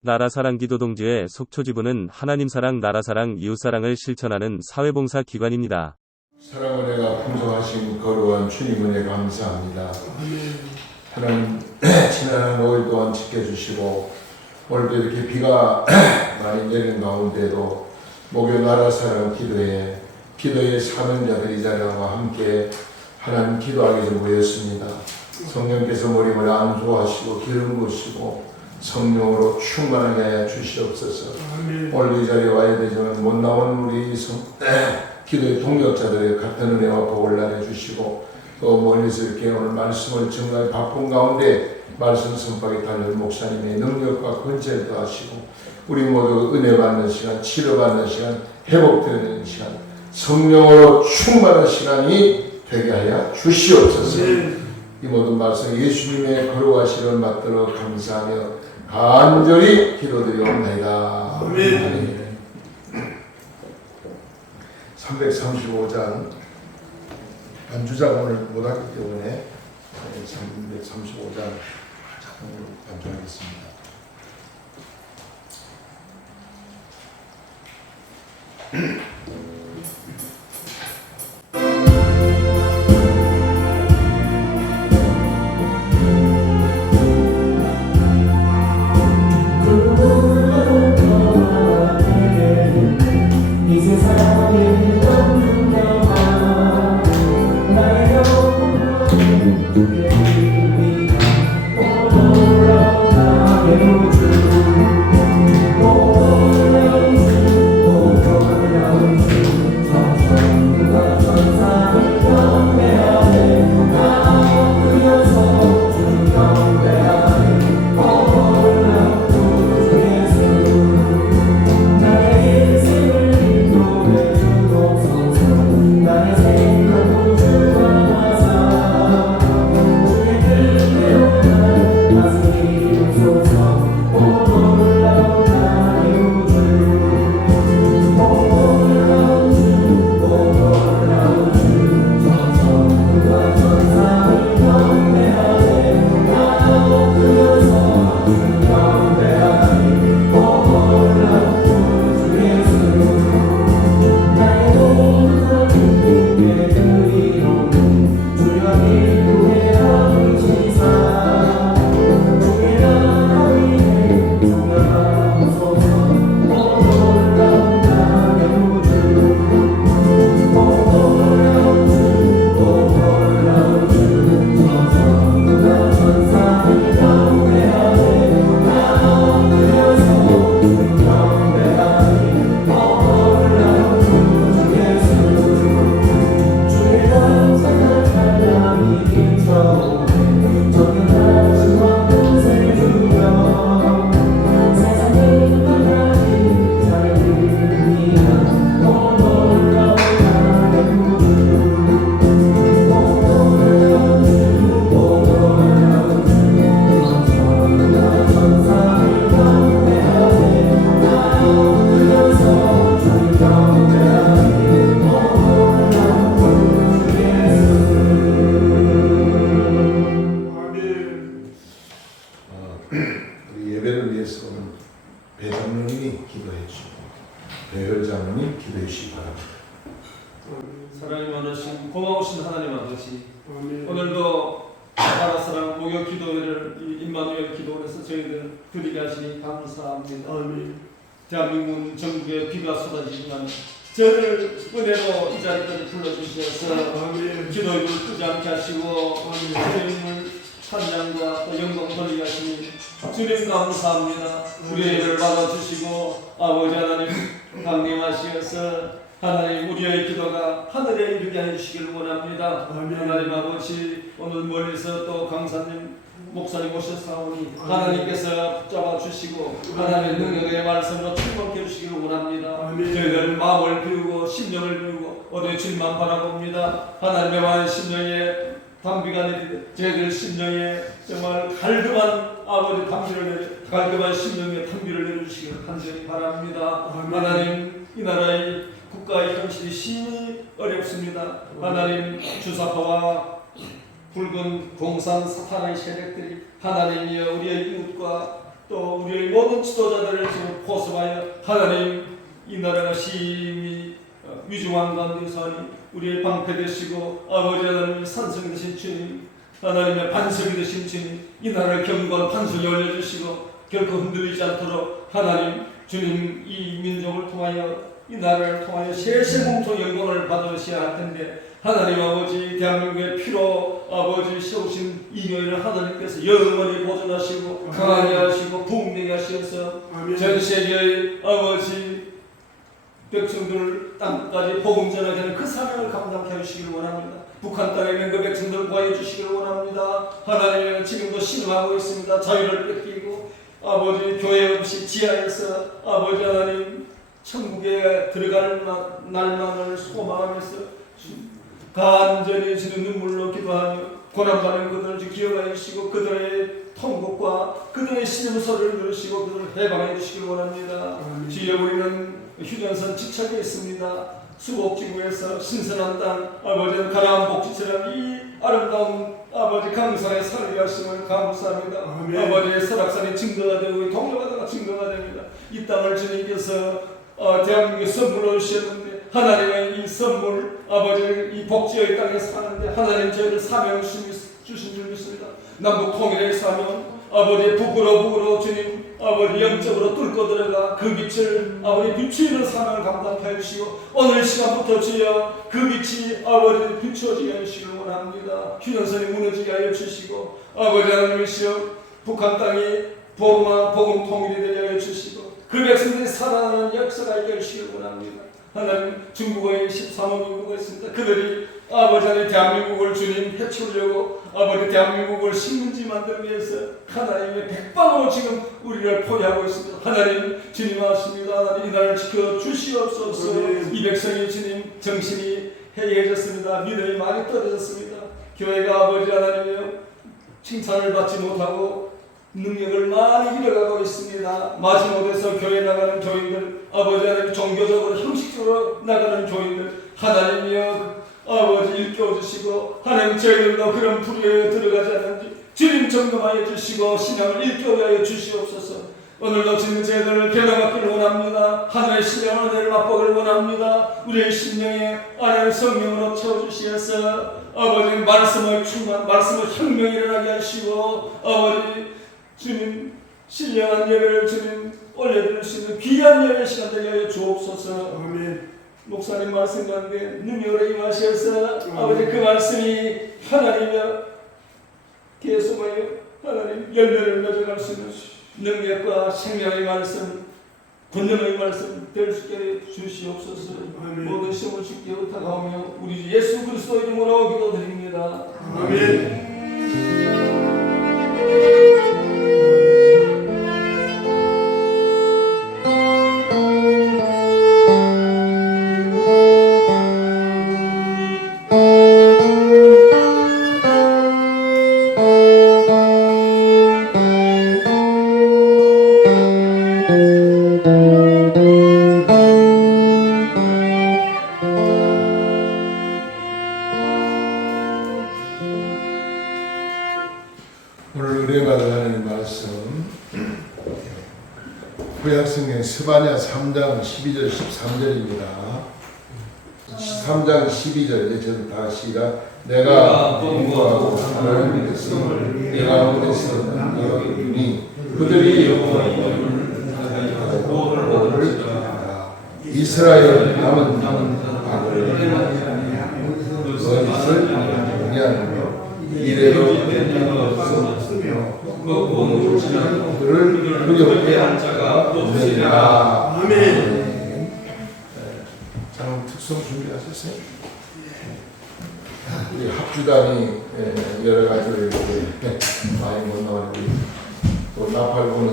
나라사랑 기도동지회 속초지부는 하나님사랑, 나라사랑, 이웃사랑을 실천하는 사회봉사 기관입니다. 사랑 은혜가 풍성하신 거룩한 주님 은혜 감사합니다. 하나님 지난 한 5일 동안 지켜주시고 오늘도 이렇게 비가 많이 내리는 가운데도 목요 나라사랑 기도의 사명자들 이 자리와 함께 하나님 기도하기 위해 모였습니다. 성령께서 머리를 안수하시고 기름 부으시고 성령으로 충만하게 하여 주시옵소서. 오늘 이 자리에 와야 되지만 못 나온 우리 기도의 동력자들의 같은 은혜와 복을 나눠주시고 또 멀리서 이렇게 오늘 말씀을 증거해 바쁜 가운데 말씀 선박에 달린 목사님의 능력과 건재를 더하시고 우리 모두 은혜 받는 시간, 치료받는 시간, 회복되는 시간, 성령으로 충만한 시간이 되게 하여 주시옵소서. 이 모든 말씀 예수님의 거룩하시를 받들어 감사하며 간절히 기도드리옵나이다. 아멘. 335장 반주자가 오늘 못하기 때문에 335장 반주하겠습니다. 우리 예배를 위해서 오늘 배장로님이 기도해 주시고 배열 장로님 기도해 주시기 바랍니다. 사랑이 많으신 고마우신 하나님 아버지, 오늘도 나라사랑 목요 기도회를 임마누엘 기도원에서 저희들 드리게 하시니 감사합니다. 대한민국 전국에 비가 쏟아지지만 저를 은혜로 이 자리까지 불러주셔서 기도를 끄지 않게 하시고 주님을 찬양과 또 영광 돌리게 하시니 주님 감사합니다. 우리의 일을 받아주시고 아버지 하나님 강림하시어서 하나님 우리의 기도가 하늘에 이르게 해주시기를 원합니다. 하나님 아버지, 오늘 멀리서 또 강사님 목사님 오셨사오니 하나님께서 붙잡아 주시고 하나님의 능력의 말씀으로 충만케 해주시기를 원합니다. 저희들 마음을 비우고 심령을 비우고 어디 주님만 바라봅니다. 하나님의 완 심령에 담비가 내리듯 저희들 심령에 정말 갈급한 아버지 담비를 내려 갈급한 심령에 담비를 내려주시기를 간절히 바랍니다. 하나님, 이 나라의 국가의 현실이 심히 어렵습니다. 하나님, 주사파와 붉은 공산 사탄의 세력들이 하나님이여 우리의 이웃과 또 우리의 모든 지도자들을 지금 포섭하여 하나님 이 나라가 심히 위중한 가운데서 하니 우리의 방패 되시고 아버지 하나님 산성이 되신 주님, 하나님의 반석이 되신 주님, 이 나라를 견고한 반석이 올려주시고 결코 흔들리지 않도록 하나님 주님 이 민족을 통하여 이 나라를 통하여 세세공통 영광을 받으셔야 할 텐데 하나님 아버지 대한민국의 피로 아버지 세우신 이 교회를 하나님께서 영원히 보존하시고 강하게 하시고 부흥되게 하셔서 전 세계의 아버지 백성들 땅까지 복음 전하게 하는 그 사명을 감당케 해주시기를 원합니다. 북한 땅에 있는 그 백성들을 구하여 주시기를 원합니다. 하나님은 지금도 신음하고 있습니다. 자유를 뺏기고 아버지 교회 없이 지하에서 아버지 하나님 천국에 들어갈 날만을 소망하면서 간절히 주는 눈물로 기도하며 고난받는 그들을 기억하여 주시고 그들의 통곡과 그들의 신음소리를 들으시고 그들을 해방해 주시길 원합니다. 주여 우리는 휴전선 지척에 있습니다. 수곡지구에서 신선한 땅 아버지는 가나안 복지처럼 이 아름다운 아버지 강산에 살게 하심을 감사합니다. 아버지의 설악산이 증거가 되고 동료바다가 증거가 됩니다. 이 땅을 주님께서 대한민국에 선물로 주셨는데 하나님의 이 선물 아버지 이 복지의 땅에 사는데 하나님 저희를 사명 주신 줄 믿습니다. 남북 통일의 사명 아버지 북으로 주님 아버지 영적으로 뚫고 들어가 그 빛을 아버지 비추이는 사명을 감당해 주시고 오늘 시간부터 주여 그 빛이 아버지 비추어지게 해주시길 원합니다. 휴전선이 무너지게 하여 주시고 아버지 하나님이시여 북한 땅이 복음 통일이 되게 하여 주시고 그 백성들이 살아나는 역사가 있게 해주시길 원합니다. 하나님 중국에 13억 인구가 있습니다. 그들이 아버지 하나님 대한민국을 주님 해치우려고 아버지 대한민국을 식민지 만들기 위해서 하나님의 백방으로 지금 우리를 포위하고 있습니다. 하나님 주님 하십니다. 하나님 이 나라를 지켜 주시옵소서. 이 백성이 주님 정신이 해이해졌습니다. 믿음이 많이 떨어졌습니다. 교회가 아버지 하나님의 칭찬을 받지 못하고 능력을 많이 잃어가고 있습니다. 마지못해서 교회 나가는 교인들 아버지 하나님 종교적으로 형식적으로 나가는 교인들 하나님이여 아버지 일깨워주시고 하나님 저희들도 그런 불의에 들어가지 않는지 주님 점검하여 주시고 신앙을 일깨우게 하여 주시옵소서. 오늘도 주님 저희들을 변화받기를 원합니다. 하늘의 신령을 내를 맛보기를 원합니다. 우리의 심령에 하나님 성령으로 채워주시어서 아버지 말씀을 혁명이 일어나게 하시고 아버지 주님 신령한 예배를 주님 올려드릴 수 있는 귀한 예배 시간 되게 하여 주옵소서. 아멘. 목사님 말씀 가운데 능력으로 임하셔서 아버지 그 말씀이 하나님이여 계속하여 하나님 열매를 맺어갈 수 있는 능력과 생명의 말씀 권능의 말씀 될 수 있게 주시옵소서. 모든 시험을 주께 의탁하오며 우리 주 예수 그리스도 이름으로 기도드립니다. 아멘. 오늘 은혜받을 하나님 말씀 구약성경 스바냐 3장 12절 13절입니다. 3장 12절 저는 다 시작. 내가 공부하고 하나님의 백성을 내가 보냈으니 여기니 그들이 여호와의 이름을 보호를 하라. 이스라엘 남은 악을 거짓을 공개하며 이래로 그를 두렵게 한 자가 없으리라. 아멘. 자, 특성 준비하셨어요? 우리 합주단이 여러 가지를 이렇게 많이 못 나오고 또 나팔 보는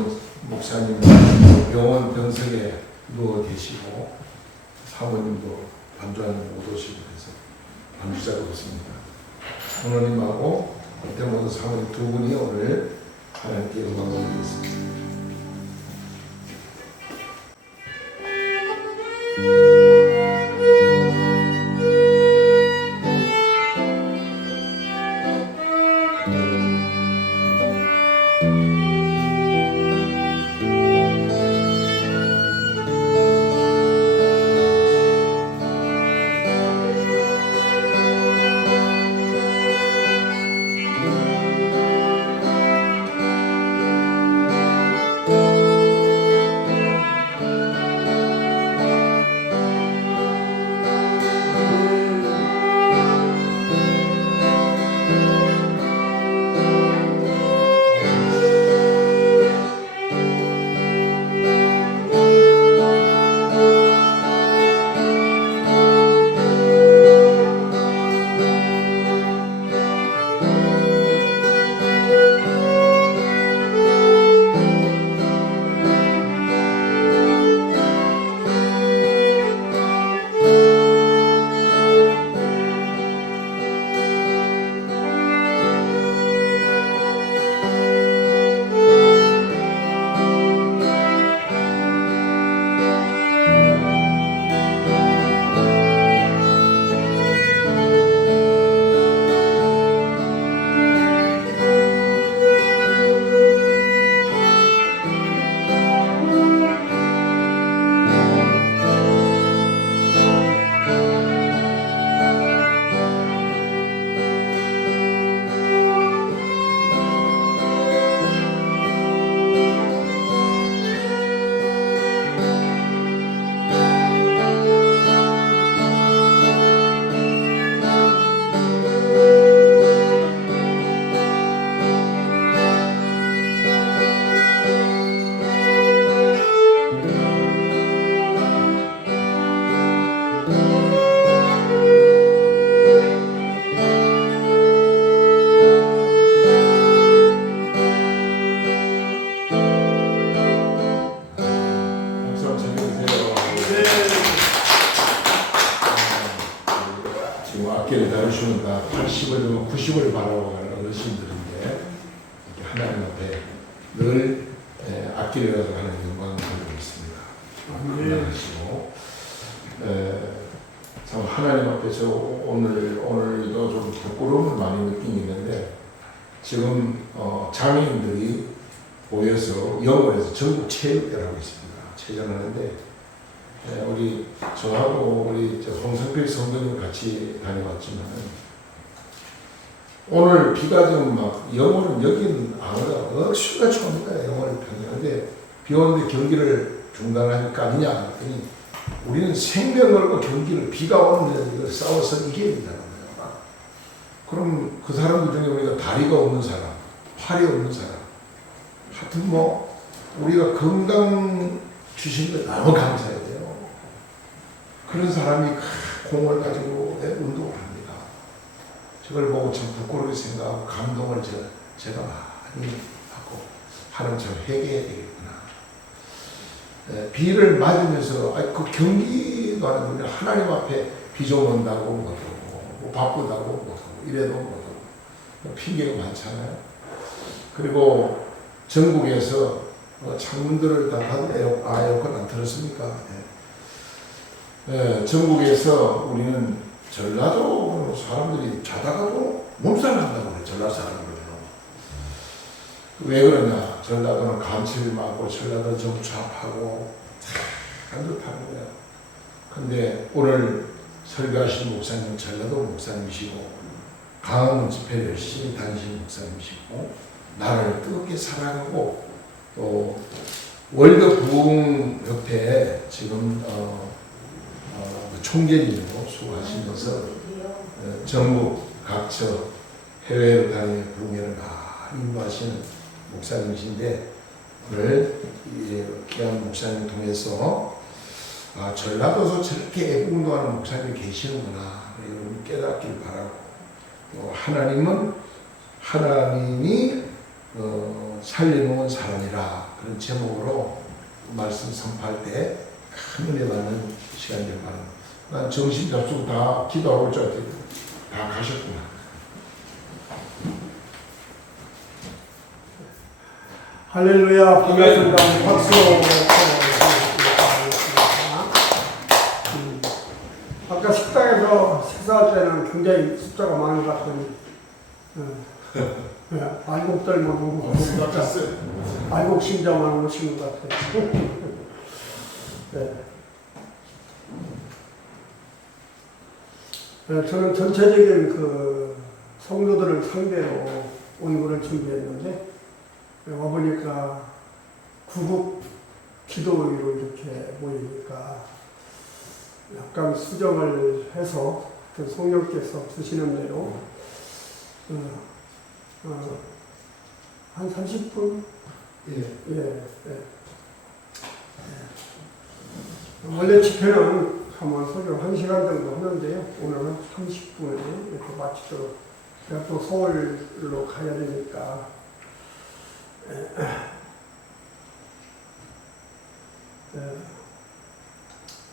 목사님 병원 병석에 누워 계시고 사모님도 반주하는 못 오시고 해서 반주자로 있습니다. 하나님하고 대모도 사모님 두 분이 오늘 하나님께 영광을 드리겠습니다. 오시면 다 80을 90을 바라보는 어르신들인데 이렇게 하나님 앞에 늘 아끼려고 하는 영광을 가지고 있습니다. 건강하시고 참 하나님 앞에서 오늘도 좀 부끄러움을 많이 느끼고 있는데 지금 장애인들이 모여서 영월에서 전국 체육대를 하고 있습니다. 체전하는데 우리 저하고 우리 홍성필 성도님 같이 다녀왔지만 오늘 비가 좀 막 영월은 여기는 아무나 억수가 춥니다. 영월 평양인데 비 오는데 경기를 중단하니까 아니냐 했더니 우리는 생명 걸고 경기를 비가 오는데 싸워서 이겨야 된다는 거예요. 그럼 그 사람들 중에 우리가 다리가 없는 사람, 팔이 없는 사람, 하여튼 뭐 우리가 건강 주신 걸 너무 감사해야 돼요. 그런 사람이 공을 가지고 운동을 합니다. 저걸 보고 참 부끄럽게 생각하고 감동을 제가 많이 받고 하나님 참 회개해야 되겠구나. 비를 맞으면서 그 경기도 하는 우리 하나님 앞에 비 좀 온다고 못하고 뭐 바쁘다고 못하고 이래도 못하고 핑계가 많잖아요. 그리고 전국에서 창문들을 다 닫은 에어컨 안 틀었습니까? 전국에서 우리는 전라도 사람들이 자다가도 몸살난다고 그래요. 전라도 사람들은. 왜 그러냐? 전라도는 감칠하고 전라도 정착하고 안 좋다는 거야. 근데 오늘 설교하신 목사님 전라도 목사님이시고 강원 집회를 열심히 다니신 목사님이시고 나를 뜨겁게 사랑하고 또 월드 부흥협회에 지금 총재님으로 수고하시면서 전국 각처 해외로 다니는 부흥회를 많이 인도하시는 목사님이신데 오늘 귀한 목사님 통해서 전라도에서 저렇게 애국운동하는 목사님이 계시는구나 여러분 깨닫길 바라고 또 하나님이 살려놓은 사람이라 그런 제목으로 말씀 선포할 때 큰 은혜 받는 시간이 될 바랍니다. 난 정신 잡수고 다 기도하고 줄 알았더니 다 가셨구나. 할렐루야, 반갑습니다. 박수. 아까 식당에서 식사할 때는 굉장히 숫자가 많은 것 같더니 알곡들만 오고 알곡 신자만 오신 것 같아요. 저는 전체적인 그 성도들을 상대로 온구를 준비했는데 와보니까 구국 기도회로 이렇게 모이니까 약간 수정을 해서 그 성령께서 주시는 대로 한 30분? 예. 원래 집회는 한번 설교 1시간 정도 하는데요. 오늘은 30분에 이렇게 마치도록. 제가 또 서울로 가야 되니까.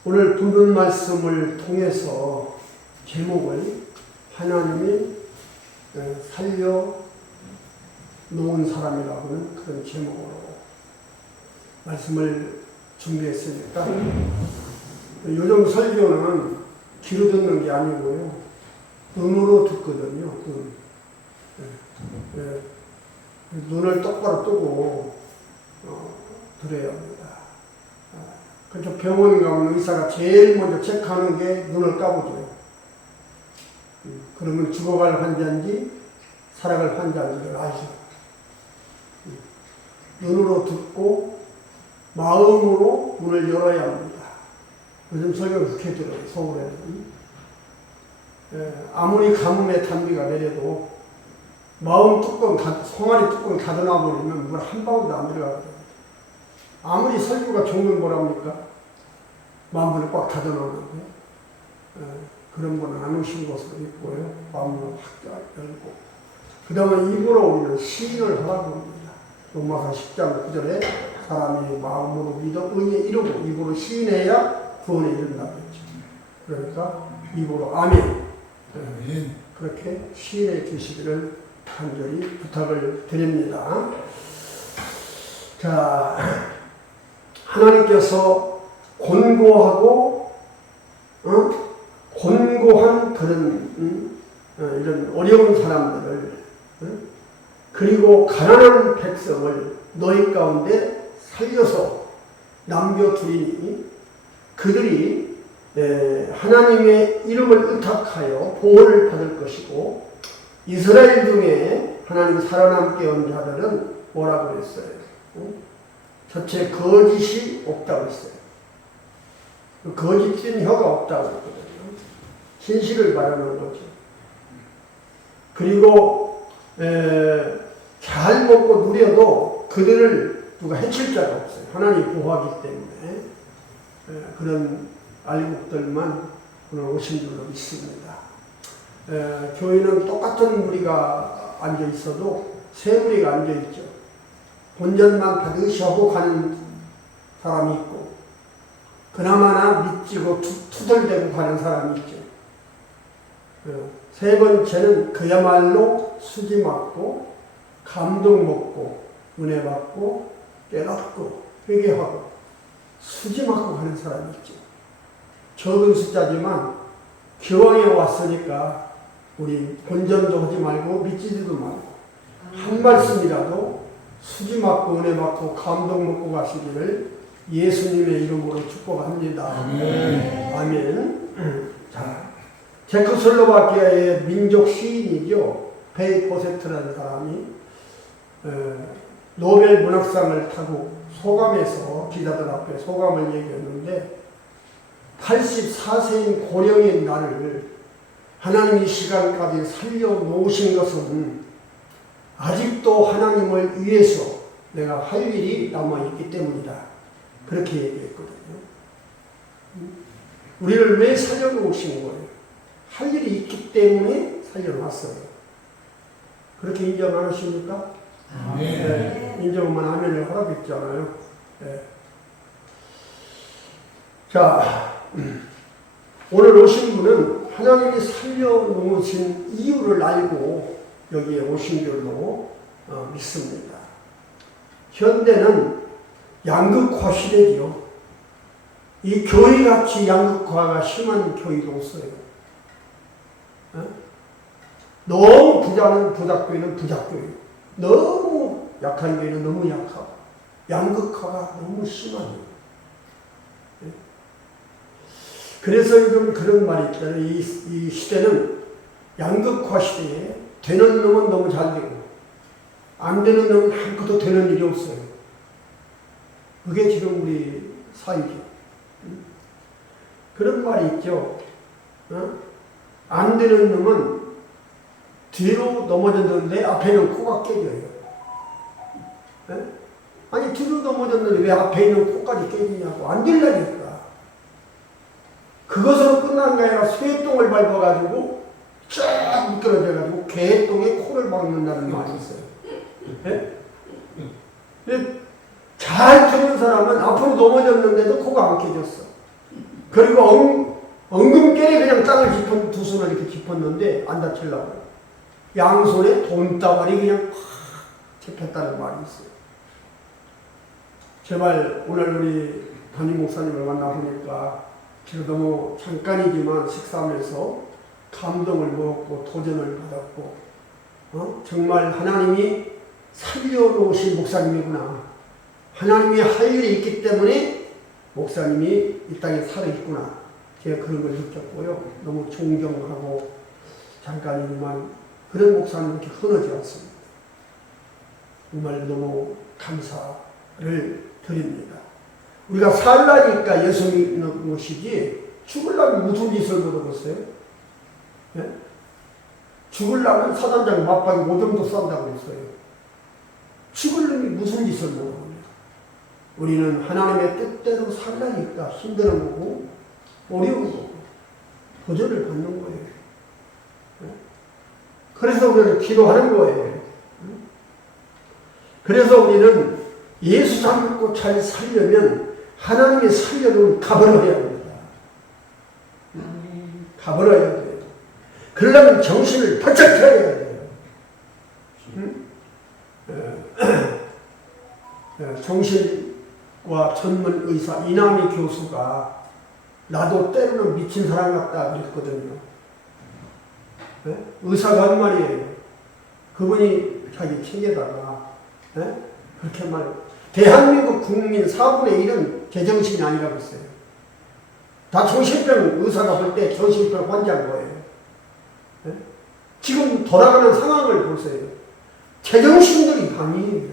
오늘 본문 말씀을 통해서 제목을 하나님이 살려 놓은 사람이라고 하는 그런 제목으로 말씀을 준비했으니까 요즘 설교는 귀로 듣는 게 아니고요. 눈으로 듣거든요. 눈을 똑바로 뜨고 들어야 합니다. 그래서 병원 가면 의사가 제일 먼저 체크하는 게 눈을 까보죠. 그러면 죽어갈 환자인지 살아갈 환자인지를 아시죠. 눈으로 듣고 마음으로 문을 열어야 합니다. 요즘 설교를 그렇게 들어요. 서울에는. 아무리 가뭄의 단비가 내려도 마음 뚜껑, 송아리 뚜껑 닫아놔버리면 물 한 방울도 안 들어가거든요. 아무리 설교가 좋으면 뭐랍니까? 마음문을 꽉 닫아놓는데 그런 분은 안 오신 곳으로 있고요. 마음문을 확 열고 그 다음에 입으로 우리는 시인을 하라고 합니다. 로마서 10장 9절에 사람이 마음으로 믿어 의에 이르고 입으로 시인해야 구원에 이른다고 했죠. 그러니까 입으로 아멘. 그렇게 시인해 주시기를 간절히 부탁을 드립니다. 자, 하나님께서 곤고하고 곤고한 그런 이런 어려운 사람들을 그리고 가난한 백성을 너희 가운데 살려서 남겨두리니 그들이 하나님의 이름을 의탁하여 보호를 받을 것이고 이스라엘 중에 하나님 살아남게 한 자들은 뭐라고 그랬어요? 첫째 거짓이 없다고 했어요. 거짓된 혀가 없다고 했거든요. 진실을 말하는 거죠. 그리고 잘 먹고 누려도 그들을 누가 해칠 자가 없어요. 하나님이 보호하기 때문에 그런 알곡들만 오늘 오신 줄로 믿습니다. 교회는 똑같은 무리가 앉아 있어도 세 무리가 앉아 있죠. 본전만 받으셔고 가는 사람이 있고 그나마나 믿지고 투덜대고 가는 사람이 있죠. 세 번째는 그야말로 수지 맞고 감동 먹고 은혜 받고 깨닫고 회개하고 수지 맞고 가는 사람이 있죠. 적은 숫자지만 교황에 왔으니까 우리 본전도 하지 말고 믿지도 말고 한 말씀이라도 수지 맞고 은혜 받고 감동 먹고 가시기를 예수님의 이름으로 축복합니다. 아멘. 아멘. 자, 체코슬로바키아의 민족 시인이죠. 베이코세트라는 사람이 노벨 문학상을 타고 소감에서 기자들 앞에 소감을 얘기했는데 84세인 고령인 나를 하나님이 시간까지 살려놓으신 것은 아직도 하나님을 위해서 내가 할 일이 남아있기 때문이다. 그렇게 얘기했거든요. 우리를 왜 살려놓으신 거예요? 할 일이 있기 때문에 살려놨어요. 그렇게 인정 안 하십니까? 네. 인정만 하면 허락했잖아요. 네. 자, 오늘 오신 분은 하나님이 살려놓으신 이유를 알고 여기에 오신 줄로 믿습니다. 현대는 양극화 시대죠. 이 교회같이 양극화가 심한 교회도 없어요. 너무 부자는 부자교회는 부자교회, 너무 약한 교회는 너무 약하고 양극화가 너무 심하네요. 그래서 요즘 그런 말이 있잖아요. 이 시대는 양극화 시대에 되는 놈은 너무 잘 되고 안 되는 놈은 아무것도 되는 일이 없어요. 그게 지금 우리 사회죠. 그런 말이 있죠. 안 되는 놈은 뒤로 넘어졌는데 앞에는 코가 깨져요. 아니 뒤로 넘어졌는데 왜 앞에 있는 코까지 깨지냐고. 안 되려니까. 그것으로 끝난 게 아니라 쇠똥을 밟아가지고 쫙 미끄러져가지고 개똥에 코를 박는다는 말이 있어요. 잘 되는 사람은 앞으로 넘어졌는데도 코가 안 깨졌어. 그리고 엉금깨리 그냥 땅을 두 손을 이렇게 짚었는데 안 다치려고. 양손에 돈다발이 그냥 팍 잡혔다는 말이 있어요. 제발 오늘 우리 담임 목사님을 만나보니까 제가 너무 잠깐이지만 식사하면서 감동을 먹었고 도전을 받았고 정말 하나님이 살려놓으신 목사님이구나. 하나님이 할 일이 있기 때문에 목사님이 이 땅에 살아있구나. 제가 그런 걸 느꼈고요. 너무 존경하고 잠깐이지만 그런 목사님은 이렇게 흔하지 않습니다. 정말 너무 감사를 드립니다. 우리가 살라니까 예수 믿는 것이지 죽으려면 무슨 짓을 못하겠어요? 예? 죽으려면 사단장 맞박이 오줌도 싼다고 했어요. 죽으려면 무슨 짓을 못합니까? 우리는 하나님의 뜻대로 살라니까 힘든 거고 어려운 거고 도전을 받는 거예요. 예? 그래서 우리는 기도하는 거예요. 그래서 우리는 예수 잡고 잘 살려면 하나님이 살려놓은 값을 해야 됩니다. 값을 해야 돼요. 그러려면 정신을 바짝 차려야 돼요. 응? 정신과 전문 의사 이남희 교수가 나도 때로는 미친 사람 같다 그랬거든요. 의사가 한 말이에요. 그분이 자기 책에다가 그렇게 말해요. 대한민국 국민 4분의 1은 제정신이 아니라고 했어요. 다 정신병 의사가 볼 때 정신병 환자인 거예요. 지금 돌아가는 상황을 보세요. 제정신들이 아니에요.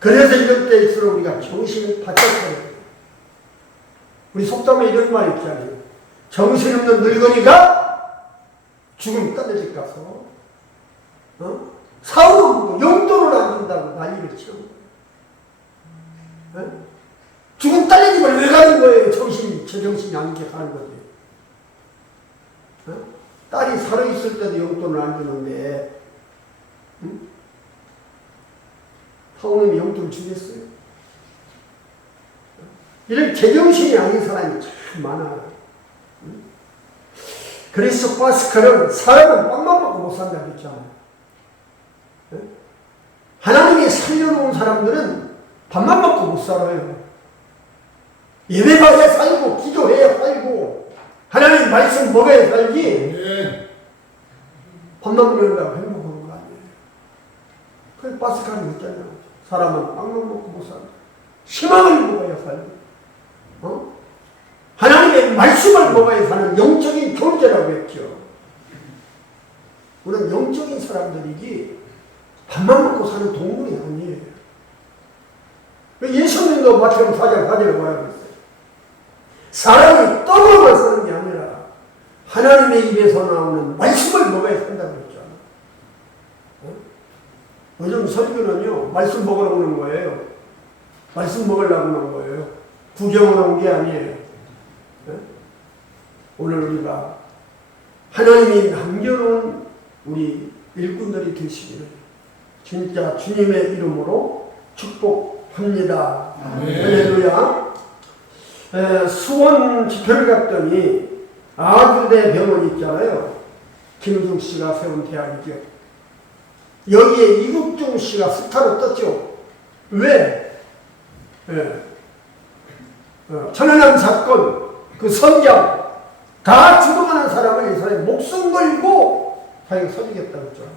그래서 이럴 때일수록 우리가 정신을 바짝 차려야 돼요. 우리 속담에 이런 말이 있잖아요. 정신없는 늙은이가 죽음 떨어질 가서 사후로 용돈을 안 준다고 난리를 치는 거예요. 죽음 딸려지면 왜 가는 거예요? 제정신이 아니게 가는 거지. 딸이 살아있을 때도 용돈을 안 주는데, 사오님이 용돈을 주겠어요? 이런 제정신이 아닌 사람이 참 많아요. 그래서 파스칼은 사람은 빵만 먹고 못 산다고 했잖아요. 하나님이 살려놓은 사람들은 밥만 먹고 못 살아요. 예배가야 살고 기도해야 살고 하나님 말씀 먹어야 살지 밥만 먹는다고 행복한 거 아니에요. 그래서 파스칼이 했잖아요. 사람은 빵만 먹고 못 산다. 희망을 먹어야 살고 하나님의 말씀을 먹어야 사는 영적인 존재라고 했죠. 우리는 영적인 사람들이지 밥만 먹고 사는 동물이 아니에요. 예수님도 마태복음 4장 4절에 뭐라고 했어요? 사람이 떡으로만 사는 게 아니라 하나님의 입에서 나오는 말씀을 먹어야 산다고 했잖아요. 요즘 설교는요, 말씀 먹으러 오는 거예요. 말씀 먹으려고 오는 거예요. 구경으로 온 게 아니에요. 오늘 우리가 하나님이 남겨놓은 우리 일꾼들이 되시기를 진짜 주님의 이름으로 축복합니다. 할렐루야. 수원 집회를 갔더니 아주대 병원 있잖아요. 김우중 씨가 세운 대학이죠. 여기에 이국중 씨가 스타로 떴죠. 왜? 천안함 사건, 그 선장, 다 주동하는 사람을 이 사람이 목숨 걸고 자기가 서주겠다고 했죠.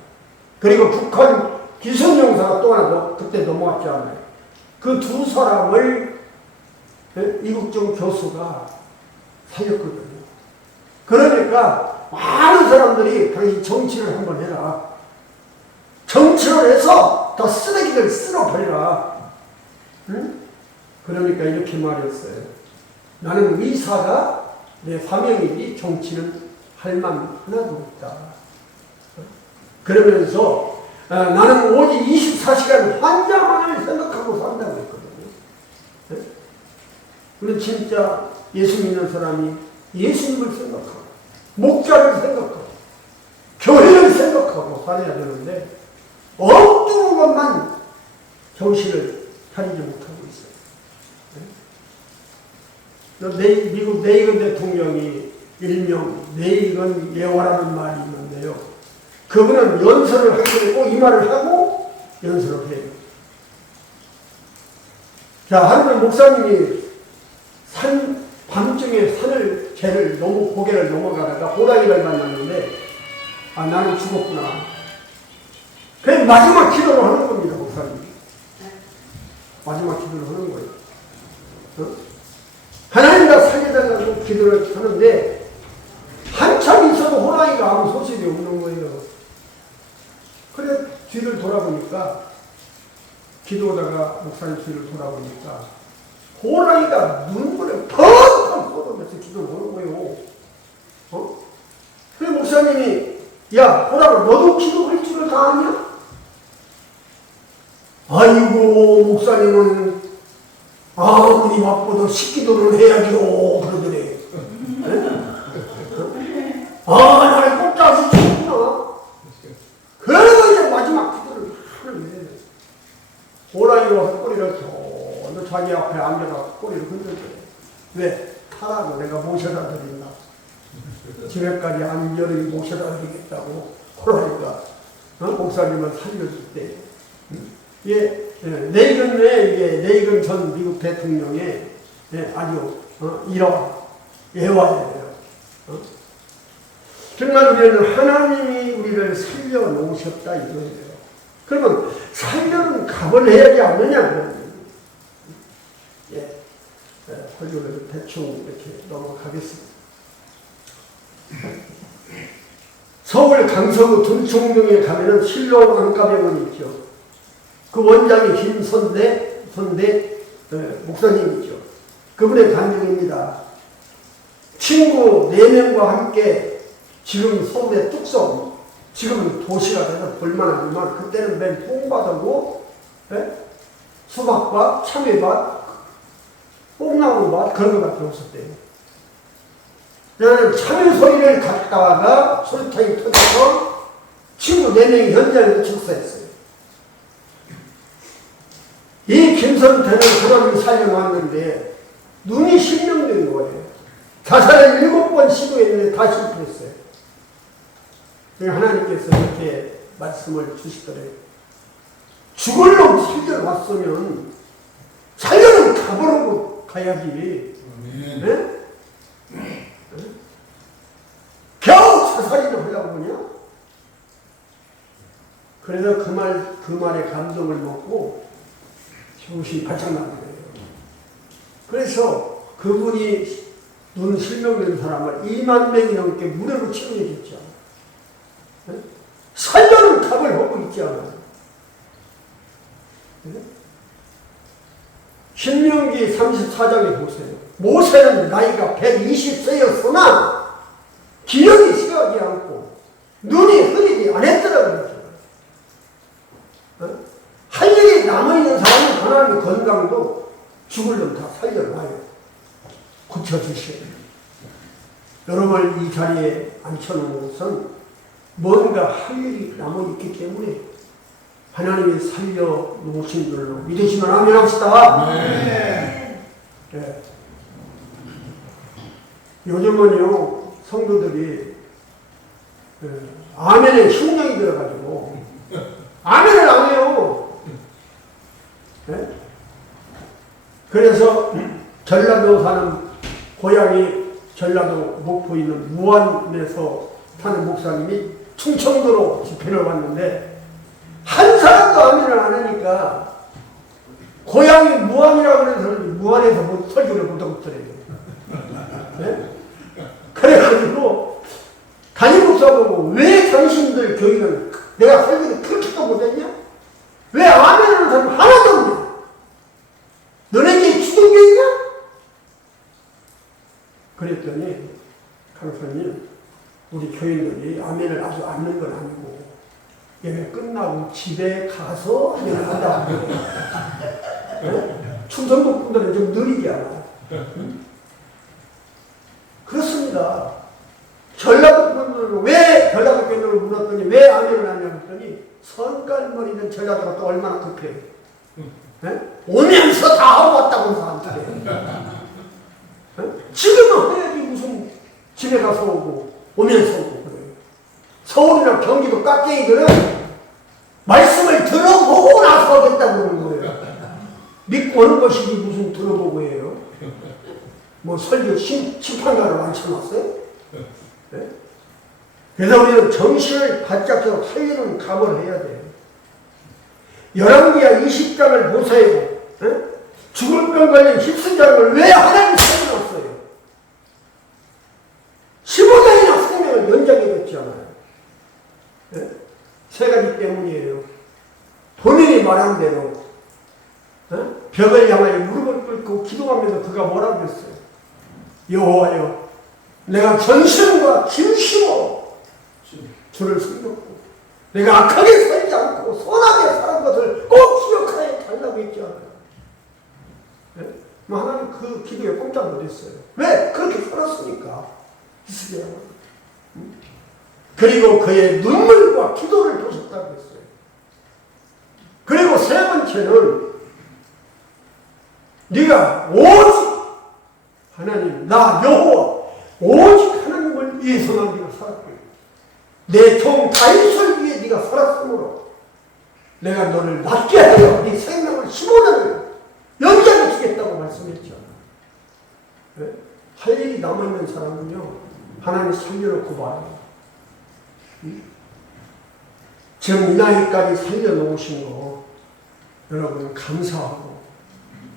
그리고 북한 기순용사가 또 하나 그때 넘어왔잖아요. 그 두 사람을 이국종 교수가 살렸거든요. 그러니까 많은 사람들이 당신 정치를 한번 해라. 정치를 해서 더 쓰레기를 쓸어버리라. 응? 그러니까 이렇게 말했어요. 나는 의사가 내 사명이지 정치는 할 만 하나도 없다. 그러면서 나는 오직 24시간 환자만을 생각하고 산다고 했거든요. 그런데 진짜 예수 믿는 사람이 예수님을 생각하고 목자를 생각하고 교회를 생각하고 살아야 되는데 엉뚱한 것만 정신을 차리지 못하고 있어요. 미국 레이건 대통령이 일명 레이건 예화라는 말이 있는데요. 그분은 연설을 하게 되고 이 말을 하고 연설을 해요. 자, 하루는 목사님이 밤중에 개를 고개를 넘어가다가 호랑이를 만났는데 나는 죽었구나. 그래서 마지막 기도를 하는 겁니다, 목사님이. 마지막 기도를 하는 거예요. 하나님과 살려달라고 기도를 하는데 한참 있어도 호랑이가 아무 소식이 없는 거예요. 그래 뒤를 돌아보니까 기도하다가 목사님 뒤를 돌아보니까 호랑이가 눈물을 펑펑 쏟아내서 기도를 하는 거예요. 그래 목사님이 야 호랑아 너도 기도할 줄을 다 아냐? 아이고 목사님은 아무리 바빠도 식기도를 해야죠 그러더래. 나를 꼭 짜주시구나. 그러고 이제 마지막 기도를 하는 거예요. 호랑이가 와서 꼬리를 저 자기 앞에 앉아서 꼬리를 흔들거려. 왜? 타라고 내가 모셔다 드린다. 집에까지 안전히 모셔다 드리겠다고 그러니까 목사님을 살려줄 때 레이건의 레이건 전 미국 대통령의 아주 이런 예화예요. 정말 우리는 하나님이 우리를 살려놓으셨다 이거예요. 그러면 살려는 값을 해야지 않느냐 그런 설교를 대충 이렇게 넘어가겠습니다. 서울 강서구 둔총동에 가면은 실로 안가병원이 있죠. 그 원장이 김선대 목사님이죠. 그분의 간증입니다. 친구 4명과 함께 지금 서울의 뚝섬, 지금은 도시가 돼서 볼만하지만 그때는 맨 뽕밭하고 수박밭, 참외밭, 뽕나무밭 그런 것밖에 없었대요. 나는 참외 소리를 갖다가 소리탄이 터져서 친구 4명이 현장에서 축사했어요. 이 김선태는 하나님이 살려놨는데 눈이 실명된 거예요. 자살을 7번 시도했는데 다 실패했어요. 하나님께서 이렇게 말씀을 주시더래요. 죽을 놈 살려놨으면 살려는 가보려고 가야지. 네? 겨우 자살이나 하려고 그러냐? 그래서 그 말에 감동을 먹고 정신이 바짝 나는 거예요. 그래서 그분이 눈 실명된 사람을 2만 명이 넘게 무료로 치료해줬죠. 네? 살려는 값을 하고 있지 않아요. 네? 신명기 34장에 보세요. 모세는 나이가 120세였으나 기력이 식하지 않고 눈이 흐리지 않았더라 그랬죠. 할 일이 남아있는 사람은 하나님의 건강도 죽을 놈 다 살려놔요. 고쳐주셔야 돼요. 여러분을 이 자리에 앉혀놓은 것은 뭔가 할 일이 남아있기 때문에 하나님이 살려놓으신 줄로 믿으시면 아멘 합시다. 네. 네. 요즘은요, 성도들이 아멘에 흉령이 들어가지고 아멘을 안 해요. 네? 그래서 전라도 사는 고향이 전라도 목포에 있는 무안에서 사는 목사님이 충청도로 집회를 왔는데 한 사람도 아멘을 안 하니까 고향이 무안이라고 그래서 무안에서 뭐 설교를 못하고 있더래요. 네? 그래가지고 담임 목사 보고 왜 당신들 교회는 내가 설교를 그렇게도 못했냐? 왜 아멘 하는 사람 하나도 없냐? 너네들이 죽은 교회냐? 그랬더니 강사님 우리 교인들이 아멘을 아주 않는 건 아니고 예배 끝나고 집에 가서 아멘을 한다. 네? 충청도 분들은 좀 느리게 하나. 그렇습니다. 전라도 분들은 왜 전라도 교인들을 물었더니 왜 아멘을 하냐고 했더니 선깔머리는 전라도가 또 얼마나 급해요. 네? 오면서 다 하고 왔다고 사람들이. 지금은 해야지 무슨 집에 가서 오고 오면서 오고 그래요. 서울이나 경기도 깍쟁이들은 말씀을 들어보고 나서 하겠다고 그러는 거예요. 믿고 오는 것이지 무슨 들어보고 해요. 뭐 설교 심판가를 앉혀놨어요? 네? 그래서 우리는 정신을 바짝 펴고 살리는 감을 해야 돼요. 열왕기하 20장을 보세요. 네? 죽을 병 걸린 십수장을 왜 하나님이 살려놨어요? 15장이나 생명을 연장해줬잖아요. 네? 세 가지 때문이에요. 본인이 말한 대로 벽을 향하여 무릎을 꿇고 기도하면서 그가 뭐라고 했어요? 여호와여, 내가 전심과 진심으로 주를 섬겼고 내가 악하게 살지 않고 선하게 사는 것을 꼭 기억하여 달라고 했지 않아요? 네? 하나님 그 기도에 꼼짝 못했어요. 왜? 그렇게 살았으니까. 그리고 그의 눈물과 기도를 보셨다고 했어요. 그리고 세 번째는 네가 오직 하나님, 나 여호와 오직 하나님을 위해서만 네가 살았고 내 종 다윗을 위해 네가 살았으므로 내가 너를 낫게 하여 네 생명을 15년을 연장해 주겠다고 말씀했죠. 네? 할 일이 남아있는 사람은요 하나님 살려놓고 봐요. 지금 이 나이까지 살려놓으신 거 여러분 감사하고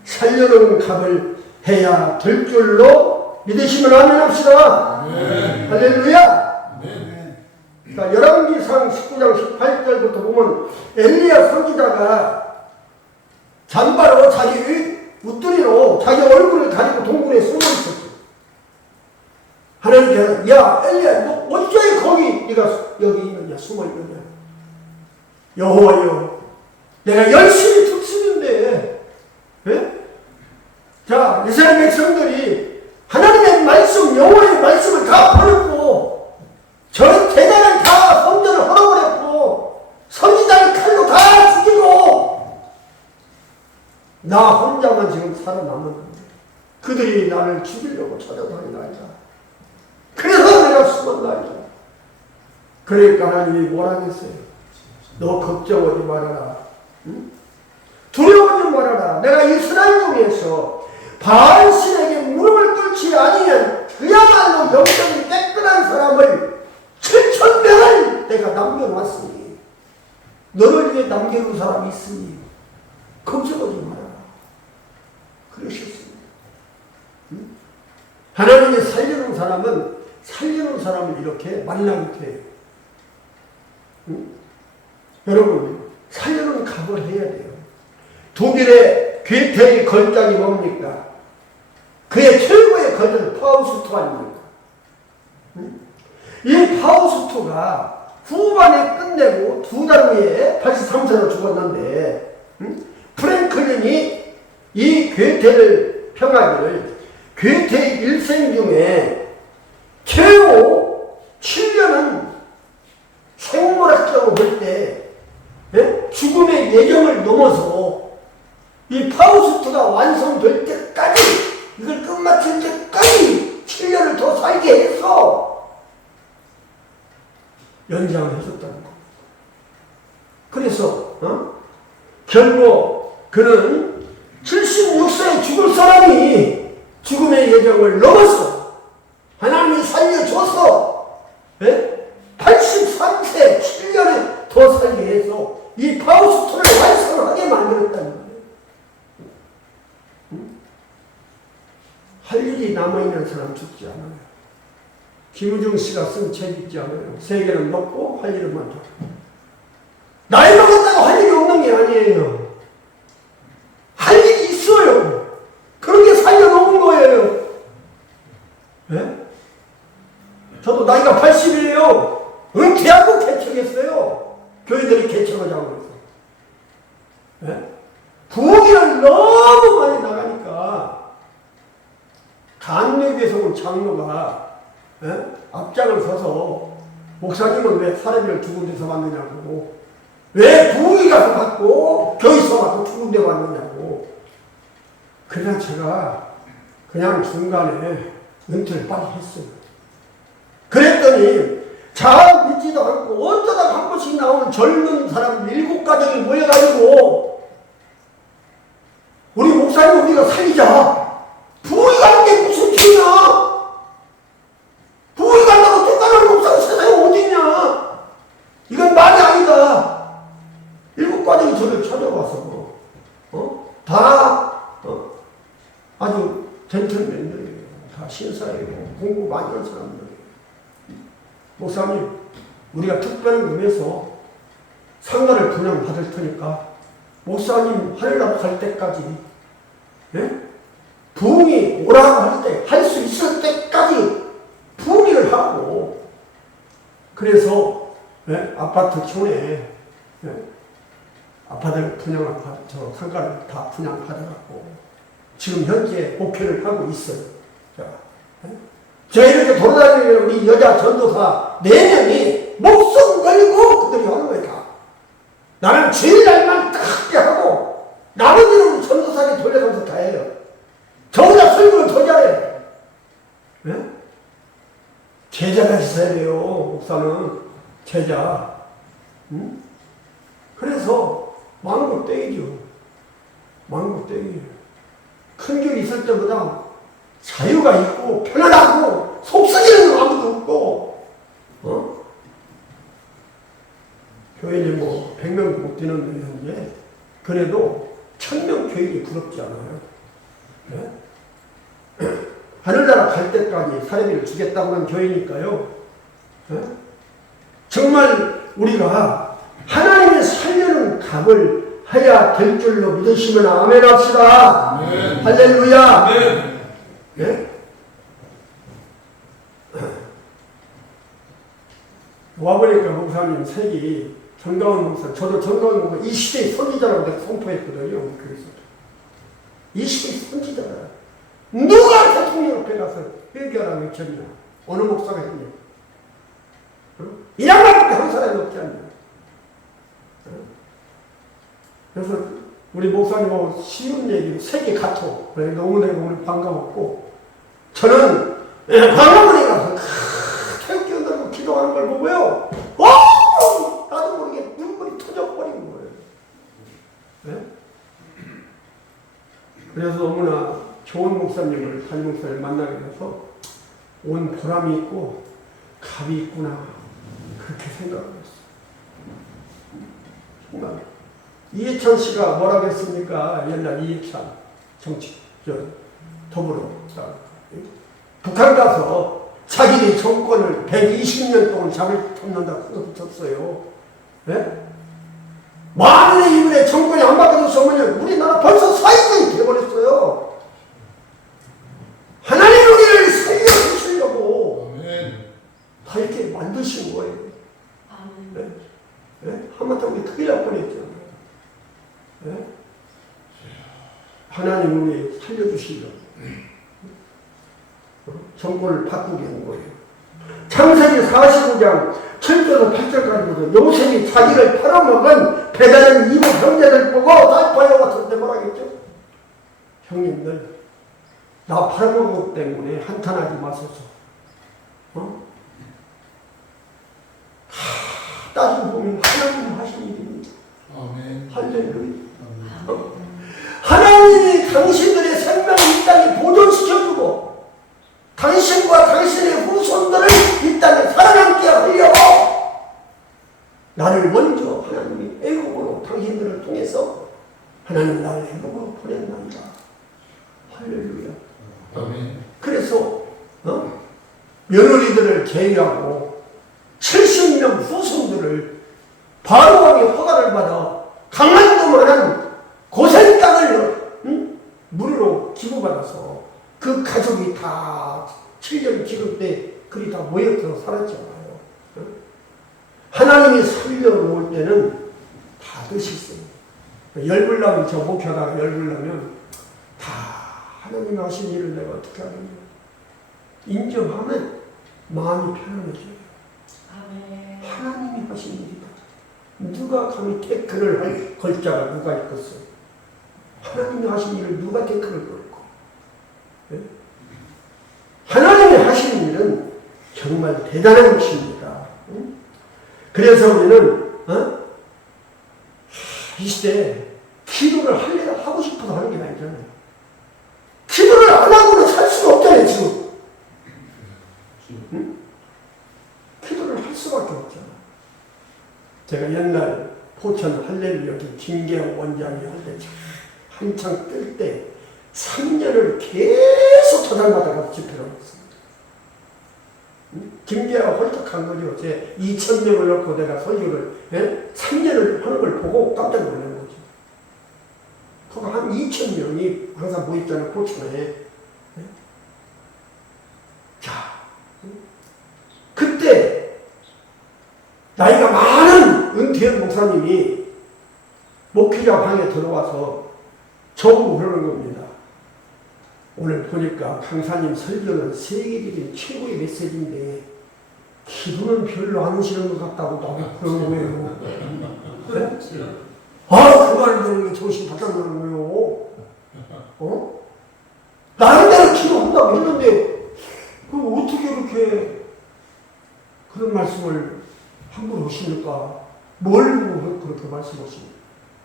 살려놓은 값을 해야 될 줄로 믿으시면 아멘 합시다. 할렐루야. 그러니까 열왕기상 19장 18절부터 보면 엘리야 선지자가 잠바로 자기 웃두리로 자기 얼굴을 가리고 동굴에 숨어 있었어. 하나님께서 야 엘리야 너 어찌 거기 네가 여기 있느냐 숨어 있느냐. 여호와여 내가 열심히 듣습인데 자 이스라엘 백성들이 하나님의 말씀 여호와의 말씀을 다 버렸고 저 대단한 다 성전을 헐어버렸고 선지자를 칼로 다 죽이고 나 혼자만 지금 살아남았는데 그들이 나를 죽이려고 찾아다니나이다. 그래서 내가 숨었나이다. 그러니까 하나님이 뭐라 했어요? 너 걱정하지 말아라. 응? 두려워하지 말아라. 내가 이스라엘 중에서 바알신에게 무릎을 꿇지 아니면 그야말로 영적이 깨끗한 사람을 7,000명을 내가 남겨놨으니 너를 위해 남겨놓은 사람이 있으니 걱정하지 말아라. 그러셨습니다. 응? 하나님이 살려놓은 사람은 살려놓은 사람을 이렇게 만나게 해요. 응? 여러분 살려놓은 값을 해야 돼요. 독일의 괴테의 걸작이 뭡니까? 그의 최고의 걸작은 파우스트 아닙니까? 이 파우스트가 후반에 끝내고 2달 후에 83세로 죽었는데 프랭클린이 이 괴테를 평하기를 괴테의 일생 중에 최후 7년은 생물학적으로 볼 때 죽음의 예정을 넘어서 이 파우스트가 완성될 때까지 이걸 끝마칠 때까지 7년을 더 살게 해서 연장을 해줬다는 겁니다. 그래서 결국 그는 76세에 죽을 사람이 죽음의 예정을 넘어서 하나님이 살려줘서 83세 7년을 더 살게 해서 이 파우스트를 완성하게 만들었다는 거예요. 할 일이 남아있는 사람 죽지 않아요. 김우중 씨가 쓴 책 있지 않아요. 세계는 먹고 할 일은 많다. 나이 먹었다고 할 일이 없는 게 아니에요. 할 일이 있어요. 그런 게 살려놓은 거예요. 네? 저도 나이가 80이에요. 은퇴하고 개척했어요. 교인들이 개척하자고 해서. 네? 부엌이랑 너무 많이 나가니까 간내교에서 온 장로가 앞장을 서서 목사님은 왜 사례비를 죽은 데서 받느냐고 왜 부엌에 가서 받고 교회에서 받고 죽은 데 받느냐고. 그냥 제가 그냥 중간에 은퇴를 빨리 했어요. 그랬더니 잘 믿지도 않고 어쩌다 한 번씩 나오는 젊은 사람 7가정이 모여가지고 우리 목사님 우리가 살리자. 부흥이 가는 게 무슨 죄냐? 부흥이 간다고 쫓아가는 목사가 세상에 어딨냐? 이건 말이 아니다. 7가정이 저를 찾아와서 아주 젠틀맨들이에요. 다 신사이고 공부 많이 한 사람들이에요. 목사님 우리가 특별한 의미에서 상가를 분양받을 테니까 목사님 하려고 할 때까지 부흥이 오라고 할 때 할 수 있을 때까지 부흥을 하고 그래서 아파트 촌에 아파트를 분양을 저 상가를 다 분양받아갖고 지금 현재 목표를 하고 있어요. 저 이렇게 돌아다니는 우리 여자 전도사 4명이 목숨 걸고 그들이 하는 거예요. 다. 나는 주일날만 크게 하고 나머지는 전도사에 돌려가면서 다 해요. 저보다 설교를 더 잘해. 네? 제자가 있어야 돼요. 목사는 제자. 응? 그래서 망고떼기죠. 망고떼기. 큰 교회 있을 때보다 자유가 있고 편안하고 속쓰기는 아무도 없고, 교인이 뭐 100명도 못 되는 현재 그래도 1000명 교인이 부럽지 않아요. 네? 하늘나라 갈 때까지 사례비를 주겠다고 하는 교회니까요. 네? 정말 우리가 하나님의 살려는 값을 해야 될 줄로 믿으시면 아멘 합시다. 네. 할렐루야. 네. 네? 와보니까 목사님 색이 정가원 목사, 저도 정가원 목사 이 시대의 선지자라고 내가 선포했거든요. 그래서 이 시대의 선지자라. 누가 대통령 앞에 가서 회개하라고 외쳤냐? 어느 목사가 했냐? 이 양반밖에 한 사람이 없지 않냐? 그래서 우리 목사님하고 쉬운 얘기 세계 가토. 너무 내가 오늘 반가웠고 저는 광화문에 가서 태극기 흔들고 기도하는 걸 보고요. 나도 모르게 눈물이 터져버린 거예요. 네? 그래서 너무나 좋은 목사님을, 담임 목사님을 만나게 돼서 온 보람이 있고 갑이 있구나 그렇게 생각을 했어요. 정말 이해찬 씨가 뭐라고 했습니까? 옛날 이해찬 정치 더불어 북한 가서 자기네 정권을 120년 동안 잡는다고 그거 쳤어요. 네? 만일에 이번에 정권이 안 바뀌어졌으면 우리나라 벌써 사회주의 돼버렸어요. 하나님 우리를 살려주시려고 다 이렇게 만드신 거예요. 네? 네? 한마디로 우리 큰일 날 뻔했죠. 네? 하나님 우리 살려주시려고 정권을 바꾸게 한 거예요. 창세기 45장 7절로 8절까지 보세요. 요셉이 자기를 팔아먹은 배다른 이모 형제들 보고 나이파이어 같은데 뭐라겠죠? 형님들 나 팔아먹은 때문에 한탄하지 마소서. 따지고 보면 하나님 하신 일입니다. 아멘. 할렐루야. 하나님이 당신들의 생명을 이 땅에 보존시켜주고 당신과 당신의 후손들을 이 땅에 살아남게 하려고 나를 먼저 하나님이 애국으로 당신들을 통해서 하나님 나를 애국으로 보낸답니다. 할렐루야. 아멘. 그래서 며느리들을 제외하고 70명 후손들을 바로왕의 허가를 받아 강한도만한 고생 땅을 무료로 기부받아서 그 가족이 다 7년 기록 때 그리 다 모여서 살았잖아요. 하나님이 살려놓을 때는 다 드셨어요. 열불나면 저 목표하다가 열불나면 다 하나님이 하신 일을 내가 어떻게 하겠냐. 인정하면 마음이 편안해져요. 하나님이 하신 일이다. 누가 감히 태클을 걸 자가 누가 있겠어요. 하나님이 하신 일을 누가 태클을 걸고. 네? 하나님이 하신 일은 정말 대단한 것입니다. 그래서 우리는 이 시대에 기도를 하고 싶어서 하는 게 아니잖아요. 기도를 안 하고는 살 수가 없잖아요, 지금. 기도를 할 수밖에 없잖아. 제가 옛날 포천 할렐루야 김계호 원장이 할 때 한창 뜰 때 3년을 계속 도당가다가 집회를 했습니다. 김계호가 홀딱한 거죠. 제 2,000명을 넣고 내가 설교를 3년을 하는 걸 보고 깜짝 놀란 거죠. 그거 한 2,000명이 항상 모였잖아요, 포천에. 자, 그때 나이가 많은 은퇴한 목사님이 목회자 방에 들어와서 저보고 그러는 겁니다. 오늘 보니까 강사님 설교는 세계적인 최고의 메시지인데 기도는 별로 안 하시는 것 같다고 나보고 그러는 거예요. 네? 그 말을 들으면 정신 바짝 나는 거예요. 나름대로 기도한다고 했는데 그럼 어떻게 이렇게 말씀을 함부로 하십니까? 뭘 보고 그렇게 말씀하십니까?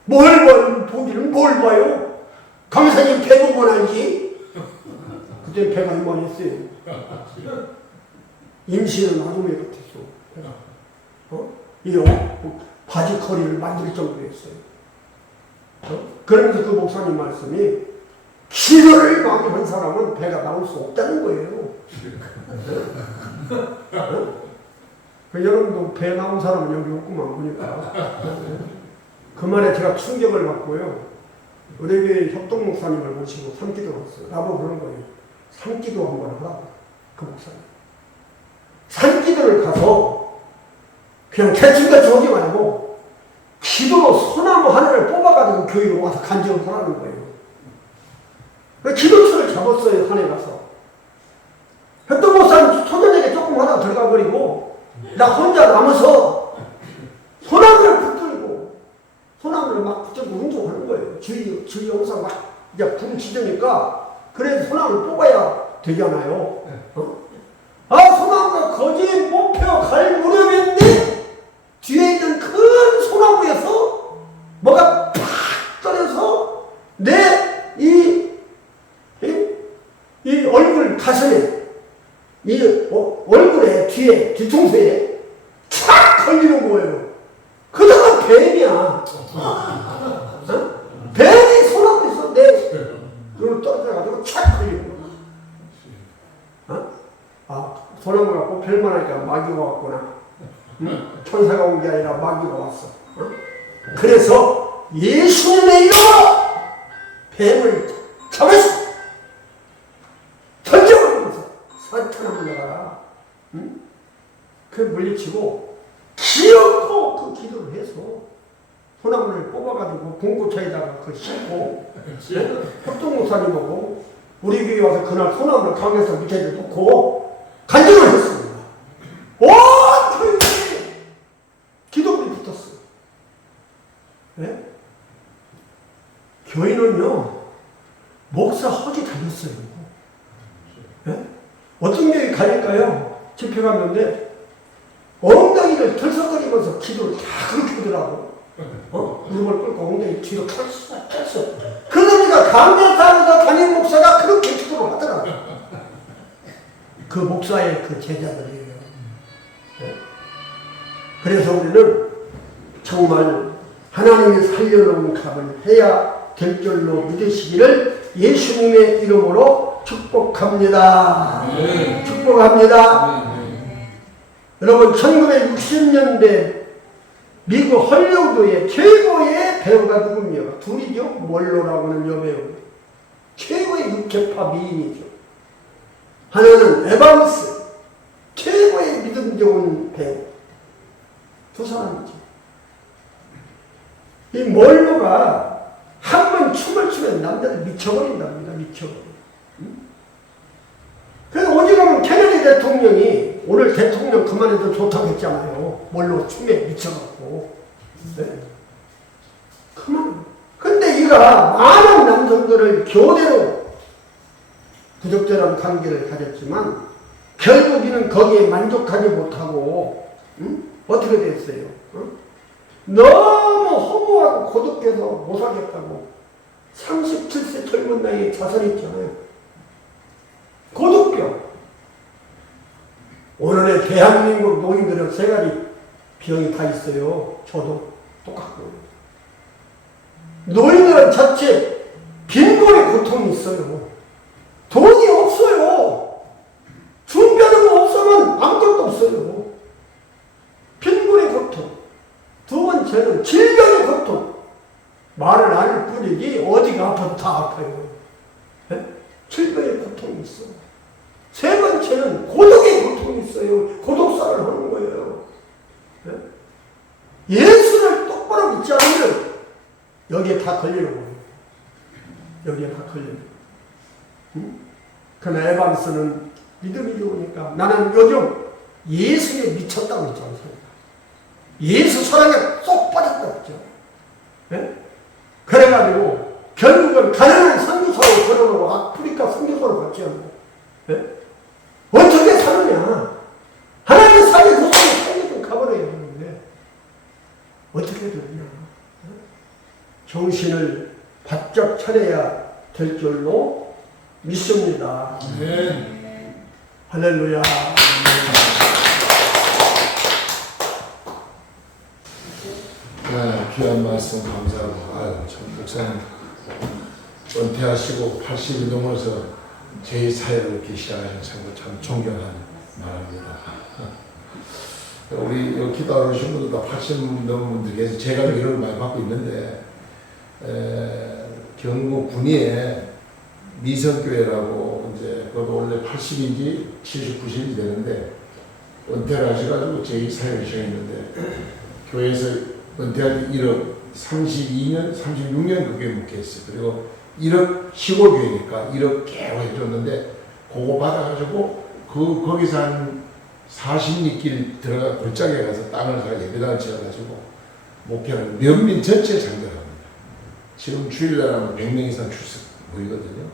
뭘 보기는 뭘 봐요? 강사님 배 보고 알지? 그때 배가 이만했어요. 임신은 아동애 같았어. 이 바지 커리를 만들 정도였어요. 그러면서 그 목사님 말씀이 기도를 많이 한 사람은 배가 나올 수 없다는 거예요. 여러분도 배 나온 사람은 여기 없구만 보니까. 그 말에 제가 충격을 받고요. 우리 교회 협동 목사님을 모시고 산기도를 했어요. 나보고 그런 거예요. 산기도 한번 하라고. 그 목사님. 산기도를 가서 그냥 대충대충 하지 말고 기도로 소나무 하나를 뽑아가지고 교회로 와서 간증을 하라는 거예요. 기도처를 잡았어요. 산에 가서. 협동 목사님 소년에게 조금 하다가 들어가 버리고 나 혼자 남아서 소나무를 붙들고 소나무를 막 붙들고 운동하는 거예요. 주위 영상 막 이제 불을 지르니까 그래서 소나무를 뽑아야 되잖아요. 소나무가 거지 못 펴 갈 무렵인데 뒤에 있는 큰 소나무에서 뭐가 팍 떨어져서 내 이 얼굴 가슴에 이 얼굴에 뒤에 뒤통수에 촥 걸리는 거예요. 그다가 뱀이야. 뱀이 소나무에서 내 눈을 떨어져가지고 촥 걸리는 거야. 소나무가 꼭 뱀만 하니까 마귀가 왔구나. 천사가 온 게 아니라 마귀가 왔어. 그래서 예수님의 이름으로 뱀을 잡았어. 던져버리면서 사탄아 물러가라. 그 물리치고 기어코 그 기도를 해서 소나무를 뽑아가지고 봉고차에다가 그걸 싣고 협동목사님하고 우리 교회 와서 그날 소나무를 강에서 밑에 놓고 간증을 했습니다. 온 교회에 기도불이 붙었어요. 네? 교회는요 목사 허리 달렸어요. 네? 어떤 교회 가니까요 집회 갔는데 엉덩이를 들썩거리면서 기도를 다 그렇게 하더라고. 무릎을 꿇고 엉덩이 뒤로 펼쳐. 그러니까 강대상에서 담임 목사가 그렇게 기도를 하더라고. 그 목사의 그 제자들이에요. 네? 그래서 우리는 정말 하나님이 살려놓은 값을 해야 될 줄로 믿으시기를 예수님의 이름으로 축복합니다. 축복합니다. 여러분 1960년대 미국 헐리우드의 최고의 배우가 누굽니까? 둘이죠. 몰로라고 하는 여배우. 최고의 육체파 미인이죠. 하나는 에반스. 최고의 믿음 좋은 배우. 두 사람이죠. 이 몰로가 한 번 춤을 추면 남자들 미쳐버린답니다. 미쳐버려. 그래서 오직하면 케네디 대통령이 오늘 대통령 그만해도 좋다고 했잖아요. 몰로 춤에 미쳐갖고. 네? 그만. 근데 이가 많은 남성들을 교대로 부적절한 관계를 가졌지만 결국 이는 거기에 만족하지 못하고 어떻게 됐어요? 너무 허무하고 고독해서 못 살겠다고 37세 젊은 나이에 자살했잖아요. 고독병. 오늘의 대한민국 노인들은 세 가지 병이 다 있어요. 저도 똑같고. 노인들은 자체 빈곤의 고통이 있어요. 돈이 없어요. 준비하는 거 없으면 아무것도 없어요. 빈곤의 고통. 두 번째는 질병의 고통. 말을 안 할 뿐이지 어디가 아파도 다 아파요. 네? 질병의 고통이 있어. 세 번째는 고독의 고통이 있어요. 고독사를 하는 거예요. 네? 예수를 똑바로 믿지 않으면 여기에 다 걸리는 거예요. 여기에 다 걸리는 거예요. 그러나 에반스는 믿음이 좋으니까 나는 요즘 예수에 미쳤다고 했잖아요. 예수 사랑에 쏙 빠졌다고 했죠. 네? 그래가지고 결국은 가난한 선교사로 걸어놓고 아프리카 선교사로 갔지 않고 네? 어떻게 사느냐. 하나님의 사랑의 고통을 살려줘. 될 줄로 믿습니다. 네. 할렐루야. 귀한 말씀 감사하고, 참 목사님 은퇴하시고 80이 넘어서 제2사회를 이렇게 시작하신 참 존경하는 말입니다. 우리 여기 기도하러 오신 분들 다 80 넘은 분들 계세요. 제가 위로를 많이 받고 있는데, 경북 군위에 미성교회라고 이제 그것도 원래 80인지 70, 90인지 되는데 은퇴를 하셔가지고 제2사회를 시작했는데 교회에서 은퇴한 지 1억 32년, 36년 그 교회 묵혔어요. 그리고 1억 시골 교회니까 1억 깨고 해줬는데 그거 받아가지고 거기서 한 40리길 들어가 골짜기에 가서 땅을 사 예배당을 지어가지고 목회하는 면민 전체 장들합니다. 지금 주일날 하면 100명 이상 출석 모이거든요.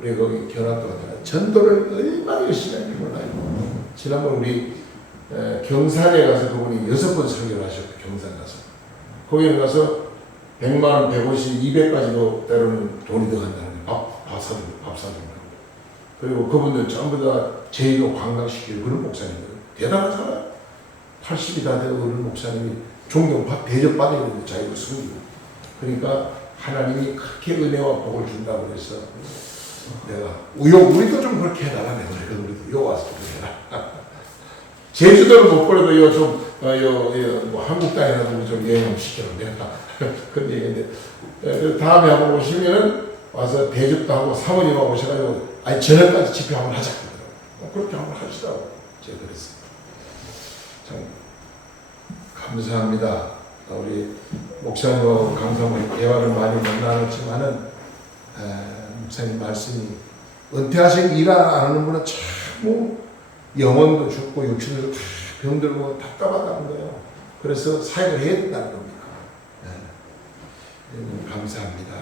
우리 거기 견학도 가잖아요. 전도를 얼마나 열심히 하는지 몰라요. 지난번 우리 경산에 가서 그분이 6번 설교를 하셨고, 경산 가서. 거기 가서 100만원, 150, 200까지도 때로는 돈이 더 간다는 거예요. 밥 사준다고. 그리고 그분들 전부 다 제의도 관광시키고 그런 목사님들. 대단하잖아요. 80이 다 되고 그런 목사님이 존경, 대접받아야 되는데 자기를 숨기고. 그러니까 하나님이 그렇게 은혜와 복을 준다고 해서 내가 우리도 좀 그렇게 해달라. 우리도 와서 좀 해라. 제주도를 못 보려도 뭐 한국 땅이라도 좀 여행 좀 시켜라. 내가 그런 얘기인데 다음에 한번 오시면은 와서 대접도 하고 사모님하고 오셔가지고 아니 저녁까지 집회 한번 하자. 그렇게 한번 하시라고 제가 그랬어요. 참 감사합니다. 우리 목사님하고 강사님 대화를 많이 못 나눴지만은 목사님 말씀이 은퇴하신 일 안 하는 분은 참 영혼도 죽고 육신도 다 병들고 답답하다는 거예요. 그래서 사역을 해야 된다는 겁니다. 감사합니다.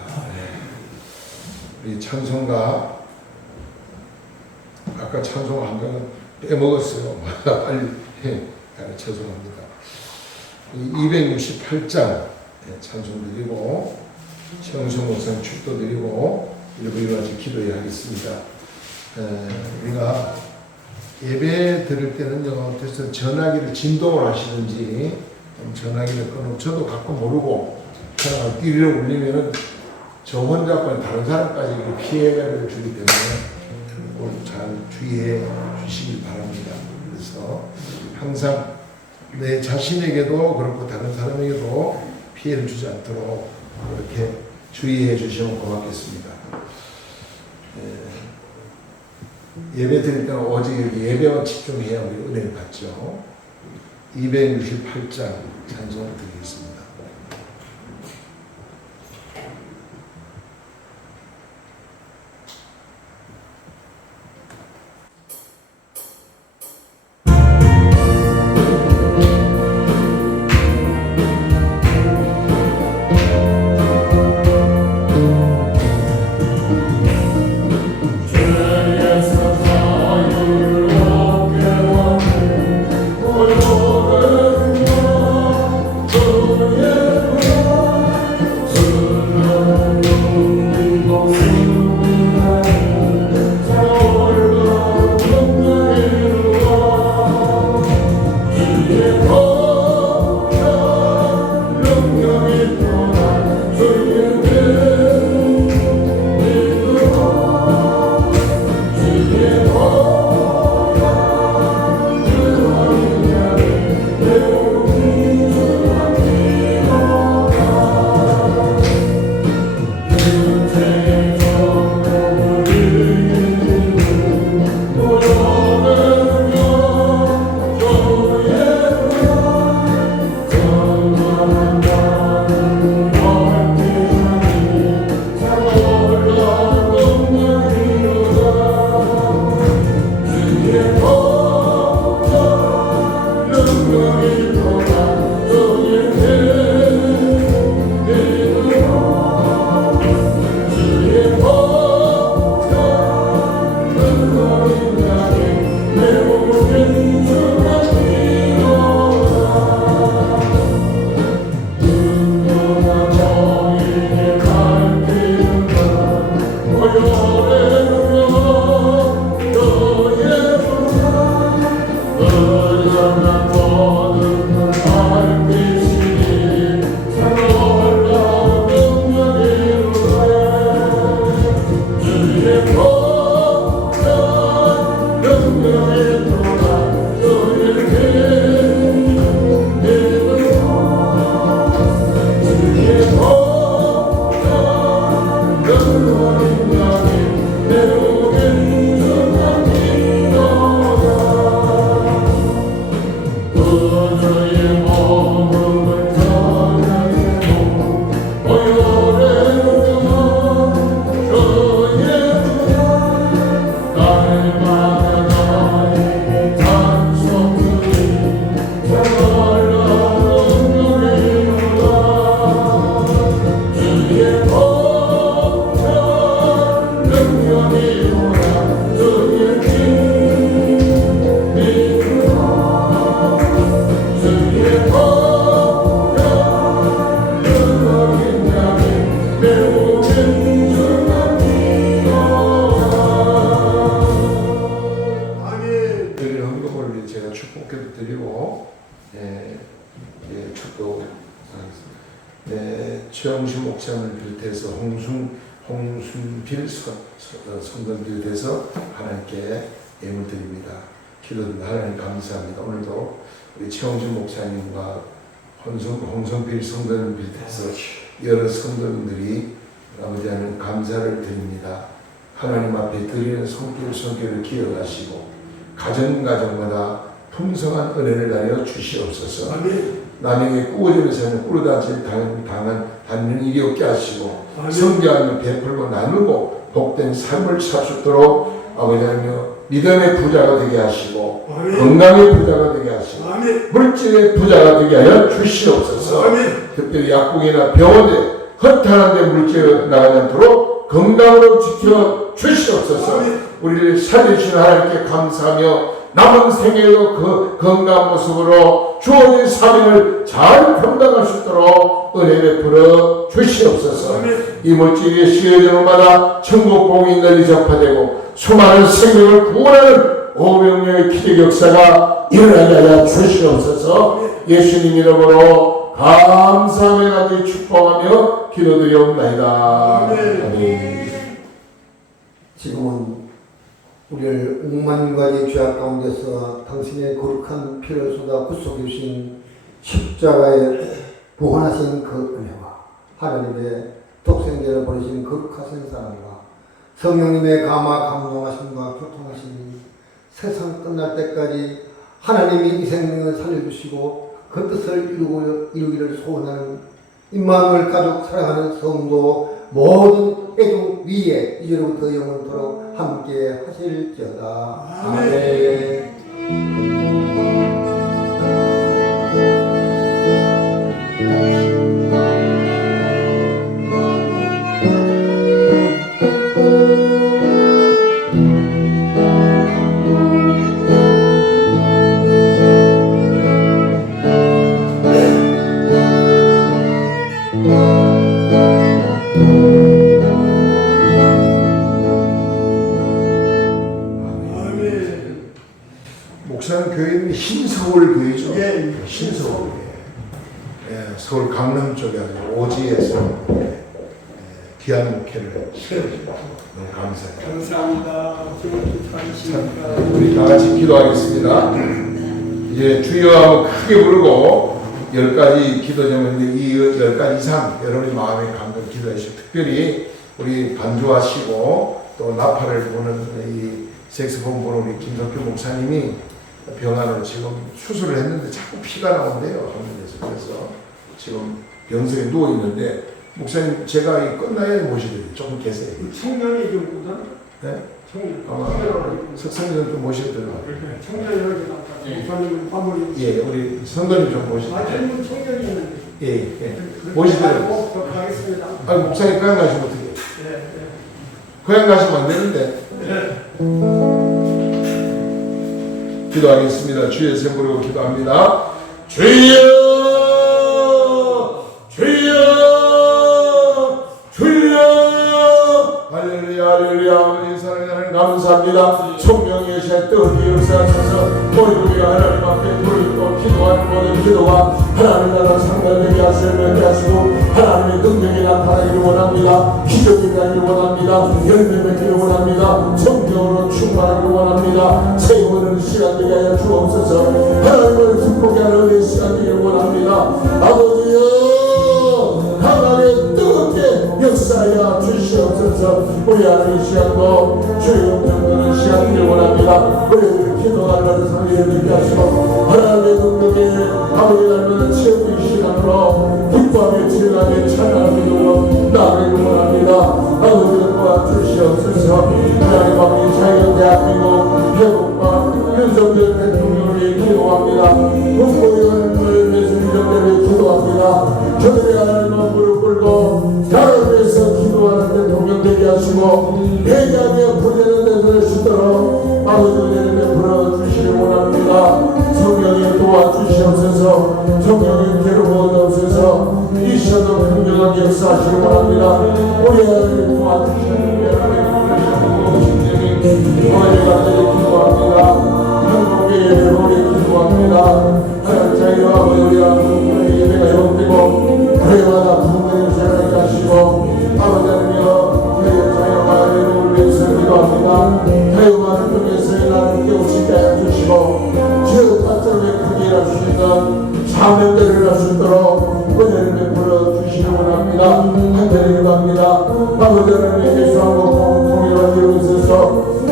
우리 찬송가 아까 찬송 한 장은 빼먹었어요. 빨리 죄송합니다. 268장 찬송 드리고 청소 목사님 축도 드리고 일부일부같이 기도해야 하겠습니다. 우리가 예배 드릴 때는요, 그래서 전화기를 진동을 하시든지 전화기를 끊으면 저도 가끔 모르고 전화를 띠리를 울리면은 저 혼자뿐 다른 사람까지 피해를 주기 때문에 꼭 잘 주의해 주시기 바랍니다. 그래서 항상 내 자신에게도 그렇고 다른 사람에게도 피해를 주지 않도록 그렇게 주의해 주시면 고맙겠습니다. 예배 드릴 때는 오직 예배만 집중해야 우리 은혜를 받죠. 268장 찬송 드리겠습니다. 주 목사님을 비롯해서 홍순필 성도를 비롯해서 하나님께 예물 드립니다. 기도드립니다. 하나님 감사합니다. 오늘도 우리 최홍준 목사님과 홍성필 성도를 비롯해서 여러 성도님들이 아버지 하나님 감사를 드립니다. 하나님 앞에 드리는 손길을 기억하시고 가정마다 풍성한 은혜를 다려 주시옵소서. 남에게 꾸어지는 삶을 꾸러다질 당한 일이 없게 하시고 성교하며 베풀고 나누고 복된 삶을 살 수 있도록 아버지 하나님 믿음의 부자가 되게 하시고 건강의 부자가 되게 하시고 물질의 부자가 되게 하여 주시옵소서. 특별히 약국이나 병원에 허탄한 데 물질이 나가지 않도록 건강으로 지켜 주시옵소서. 우리를 살려주신 하나님께 감사하며 남은 생애도 그 건강한 모습으로 주어진 사명을 잘 감당할 수 있도록 은혜 베풀어 주시옵소서. 이 물질이 시여지는 마다 천국 복음이 널리 전파되고 수많은 생명을 구원하는 오병이의 기적 역사가 일어나게 하여 주시옵소서. 예수님 이름으로 감사하며 간절히 축복하며 기도드리옵나이다. 아멘. 지금은 우리를 5만 가지 죄악 가운데서 당신의 거룩한 피를 쏟아 구속해 주신 십자가에 부활하신 그 은혜와 하나님의 독생자를 보내신 거룩하신 사랑과 성령님의 감화 감동하심과 교통하심이 세상 끝날 때까지 하나님이 이 생명을 살려주시고 그 뜻을 이루기를 소원하는 임마누엘 가족 사랑하는 성도 모든 애도 위에 이제로부터 영원토록 함께 하실지어다. 아멘. 목사는 교회는 신서울 교회죠. 예, 신서울 교회. 예, 서울 강남 쪽에 아주 오지에서 귀한 목회를 시켜주십니다. 너무 감사해요. 감사합니다. 주님 잘하십니까? 우리 다 같이 기도하겠습니다. 이제 주여 크게 부르고 10가지 기도 제목인데 이 10가지 이상 여러분의 마음에 감동 기도하시고 특별히 우리 반주하시고 또 나팔을 보는 이 색소폰 보는 우리 김석규 목사님이 병환으로 지금 수술을 했는데 자꾸 피가 나온대요. 병원에서. 그래서 지금 병석에 누워 있는데 목사님 제가 이 끝나야 모시더니 조금 계세요. 청년이 좀보다 네? 청년. 아마 석성전 좀 모시더라고요. 청년이 목사님은 화물이. 예, 우리 성도님 좀 모시더라고요. 젊은 청년이 있는데. 예. 모시더라고요. 가겠습니다. 아, 목사님 고향 가시면 어떻게 해요? 네. 고향 가시면 안 되는데. 기도하겠습니다. 주의 이름 부르고 기도합니다. 주여, 주여, 주여. 할렐루야, 할렐루야. 아버지 사랑하는 감사합니다. 성령의 새 뜻이 역사하셔서 우리가 하나님 앞에 부르고 기도하는 모든 기도가 하나님 나라 상달되게 하시고 하나님의 능력이 나타나기를 원합니다. 기적이 나기를 원합니다. 열매 맺기를 원합니다. 성경으로 충만하기를 원합니다. 세우는 시간 되게 하여 주옵소서. 하나님을 축복해 하는 시간 되기를 원합니다. 아버지여 강하게 뜨겁게 역사하여 주시옵소서. 우리 하나님 시간도 주의 영광하는 시간 되기를 원합니다. 우리를 기도하는 성령을 듣게 하시고 하나님의 능력에 아버지 닮은 체험의 시간으로 기뻐하며 즐거하며 찬양하며 기도로 나아가기를 원합니다. 아버지를 도와주시옵소서. 하나님 아버지 자유로운 대한민국 회복과 윤석열 대통령을 위해 기도합니다. 국고의 하나님을 위해서 윤석열을 기도합니다. 저들의 하나님은 무릎 꿇고 나를 위해서 기도하는 대통령 되게 하시고 회개하며 부르는 데를 쓰도록 아버지를 베풀어 주시기 원합니다. 성령이 도와주시옵소서. 성령이 괴로워없어서 이 시간도 긍정하게 역사하시기 원합니다. 우리 하나님 도와주시는 교회를 간절히 기도합니다. 한국의 예배를 우리 기도합니다. 하나님 자유와 우리 예배가 회복되고 교회마다 부흥되는 시간을 하시고 자유만을 통해서 나를 깨우치게 해주시고 주의 타점의 크게 일할 수 있는 사명대를 일할 수 있도록 은혜를 베풀어 주시기 원합니다. 간절히 기도합니다. 아버지 하나님 예수하고 통일을 이루어서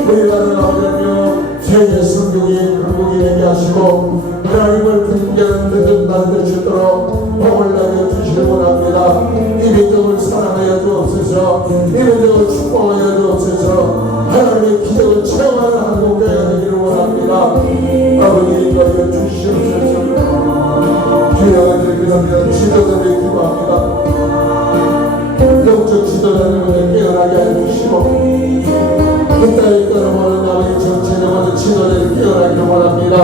우리나라가 하나님 세계 성경이 강국이 되게 하시고 하나님을 존경하는 뜻을 만드시도록 복을 내려주시기 원합니다. 이 민족을 사랑하여 주옵소서. 이 민족을 축복하여 주옵소서. 하나님의 기적을 체험하는 한국교회가 되기를 원합니다. 아버지 인도하여 주시옵소서. 주여 간절히 기도합니다. 지도자들을 기도합니다. 영적 지도자들을 깨어나게 해주시고 이 땅에 떠나보는 나의 정체를 보는 지도자를 깨어나기를 원합니다.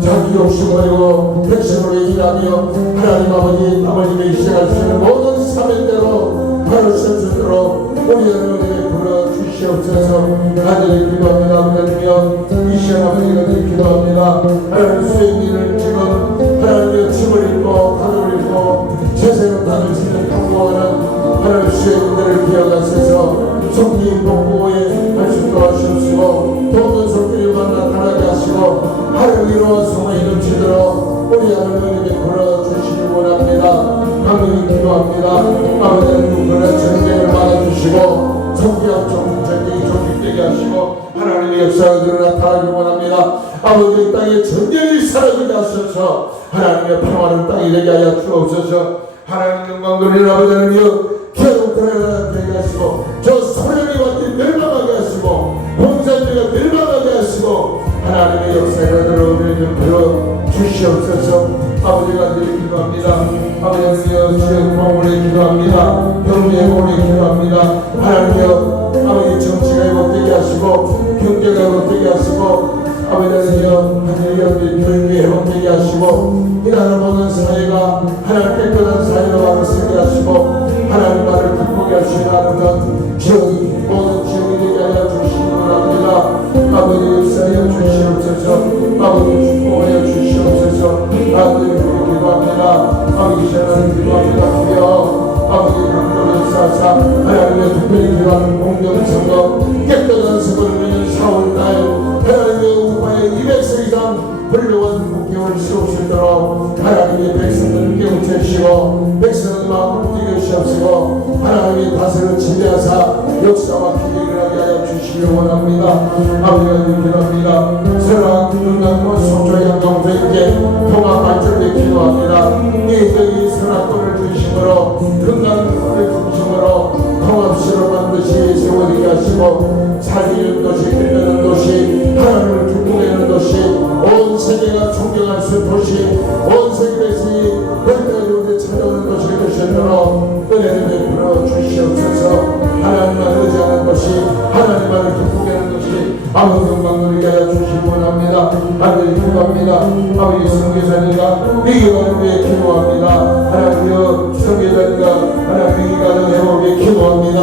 자기 욕심 버리고 백성으로 일하며 하나님 아버지 아버님의 희생할 수 있는 모든 사명대로 바로 세우도록 우리 하나님에게 불러주시옵소서. 간절히 기도합니다. 하나님이여 이 시간 아버지가 기도합니다. 하나님 수행일을 지금 하나님의 짐을 입고 가족을 입고 세상을 땅을 짓는 통고하는 하나님 수행들을 기억하셔서 성기 복고에 할 수 있도록 하시옵시고 모든 성길만 나타나게 하시고 하늘 위로와 성화에 넘치도록 우리 하나님에게 불러주시기 원합니다. 강력히 기도합니다. 아버지 하나님 그런 전쟁을 막아주시고 성기학 전쟁이 조직되게 하시고 하나님의 역사가 나타나기 원합니다. 아버지 이 땅에 전쟁이 사라지게 하셔서 하나님의 평화는 땅이 되게 하여 주옵소서. 하나님 영광 돌리는 아버지 하나님이여 기어로 그러나 되게 하시고 저 소련이 완전히 멸망하게 하시고 공산주의가 멸망하게 하시고 하나님의 역사에 들어오면 불러 주시옵소서. 아버지가 간절히 기도합니다. 아버지 하나님이여 주의 공원에 기도합니다. 경제의 공원에 기도합니다. 하나님이여 아버지 정치가 회복되게 하시고 경제가 회복되게 하시고 아버지 하나님이여 하나님이여 교육이 회복되게 하시고 이 나라 모든 사회가 하나님 깨끗한 사회로 완성되게 하시고 하나님 나라를 극복해 하시는 아름다운 지역이 모든 지역이 되게 하여 주시기 원합니다. 아버지 역사하여 주시옵소서. 아버지 축복하여 주시옵소서. 아버지 기도합니다. 아버지 하나님 기도합니다. 주여 아버지 강도를 역사하사 하나님의 특별히 기도하는 공정선거 깨끗한 선거를 위한 4월날 하나님의 우파의 200세 이상 훌륭한 국경을 세울 수 있도록 하나님의 백성들을 깨우치시고 백성의 마음을 뛰겨주시옵시고 하나님의 다스를 지배하사 역사와 기적을 하게 하여 주시기 원합니다. 아버지가 기도합니다. 사랑 건강과 소조 양정부에게 통합 발전을 기도합니다. 예정이 선악권을 중심으로 건강을 중심으로 통합시로 반드시 세워지게 하시고 살리는 도시, 빛나는 도시, 하나님을 축복하는 도시, 온 세계가 존경할 수 있는 도시, 온 세계에서 별까지 찾아오는 도시가 되시도록 은혜를 베풀어 주시옵소서. 하나님만 의지하는 도시, 하나님만을 기쁘게하는 도시, 아버지 영광 누리게 하여 주시기 원합니다. 하나님 기도합니다. 아버지 성교사님과 위기가는 위해 기도합니다. 하나님여 성교사님과 하나님 위기가는 회복에 기도합니다.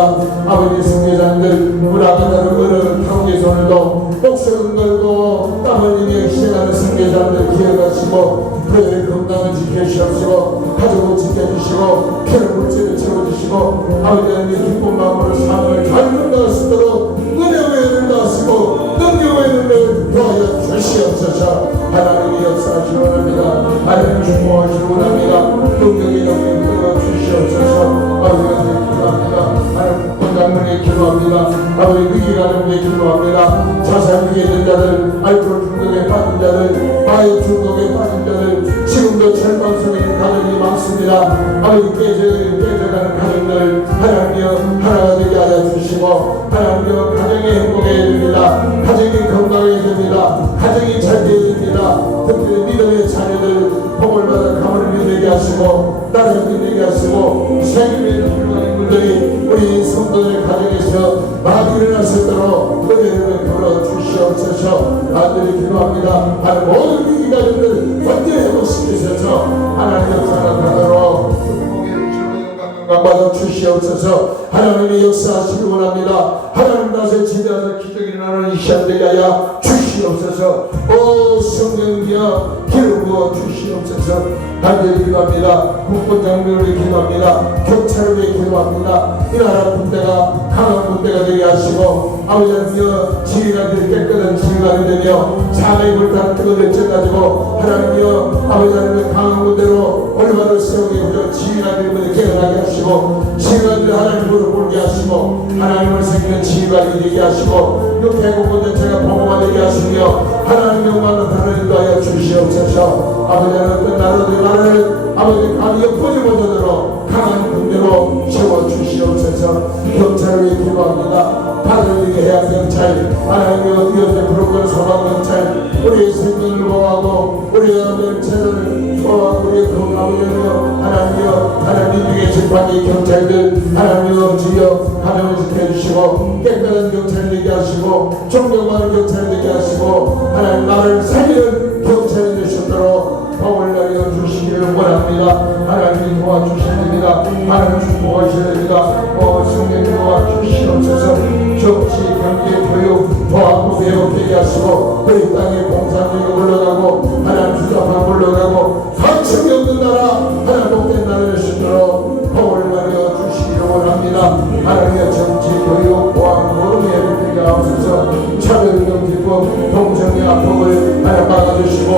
아버지 성교사님들 불안하다는 어려운 타국에서 오늘도 목숨을 걸고 땀 흘리며 희생하는 성교사님들 기억하시고 그들의 건강을 지켜주시옵시고 가족을 지켜주시고 피를 물질을 채워주시고 아버지 하나님 기쁜 마음으로 삶을 잘 건강할 수 있도록 은혜의 나시고 능력의 은혜를 도와여 주시옵소서. 하나님의 역사하시기 원합니다. 하나님 축복하시기 원합니다. 능력의 영광을 끌어 주시옵소서. 아버지가 기도합니다. 하나님 권장문에 기도합니다. 아버지 위기가는 데 기도합니다. 자살 위기에 있는 자들, 알코올 중독에 빠진 자들, 마약 중독에 빠진 자들, 지금도 절망 속에 있는 가정이 많습니다. 아버지 깨져가는 가정들 하나님이여 하나가 되게 하여 주시고 하나님이여 가정이 행복해야 됩니다. 가정이 건강해야 됩니다. 가정이 잘 되어야 됩니다. 특히 믿음의 자녀들 복을 받아 가문을 이루게 하시고 나라를 이루게 하시고 세계에 있는 훌륭한 인물들이 우리 성도들 가정에서 많이 일어날 수 있도록 은혜를 베풀어 주시옵소서. 간절히 기도합니다. 하나님 모든 위기 가정들 언제 회복시키셔서 하나님 역사 나타나도록 받아 주시옵소서. 하나님의 역사하시기 원합니다. 하나님 나라에 지대하사 기적이 일어나는 이 시간 되게 하여 주시옵소서. 오 성령이여 기름 부어 주시옵소서. 간절히 기도합니다. 국군 장병을 기도합니다. 경찰을 위해 기도합니다. 이 나라 군대가 강한 군대가 되게 하시고 아버지 하나님이여 지휘가 될 깨끗한 지휘가 되며 사나이 불타는 뜨거운 쪄가지고 하나님이여 아버지 하나님의 강한 군대로 올바로 세우게 하여 지휘가 되면 깨어나게 하시고 지휘가 될 하나님으로 불게 하시고 하나님을 섬기는 지휘관이 되게 하시고 육해국 공동체가 보고가 되게 하시며 하나님 영광을 나타내게 하여 주시옵소서. 아버지 하나님 어떤 나라를 아버지 감히 엿보지 못하도록 강한 군대로 세워주시옵소서. 경찰을 위해 기도합니다. 다들에게 해양 경찰 하나님의 어디에 부르는 소방 경찰 우리의 생명을 보호하고 우리의 명체를 보호하고 우리의 건강을 하나님이여 하나님 중에 재판의 경찰들 하나님이여 주여 가정을 지켜주시고 깨끗한 경찰을 되게 하시고 존경하는 경찰을 되게 하시고 하나님 나를 살리는 경찰이 되시도록 복을 내려 주시기를 원합니다. 하나님이 도와주십니다. 하나님 축복하셔야 됩니다. 성령 도와주시옵소서. 정치, 경제, 교육, 보안부 배우되게 하시고 우리 땅에 공산주의가 올라가고 하나님 주자파 올라가고 가책이 없는 나라 하나님 복된 나라를 되시도록 복을 내려 주시기를 원합니다. 하나님의 정치, 교육, 보안부 배우되게 하옵소서. 차별금지법, 동성애 합법을 하나님 막아주시고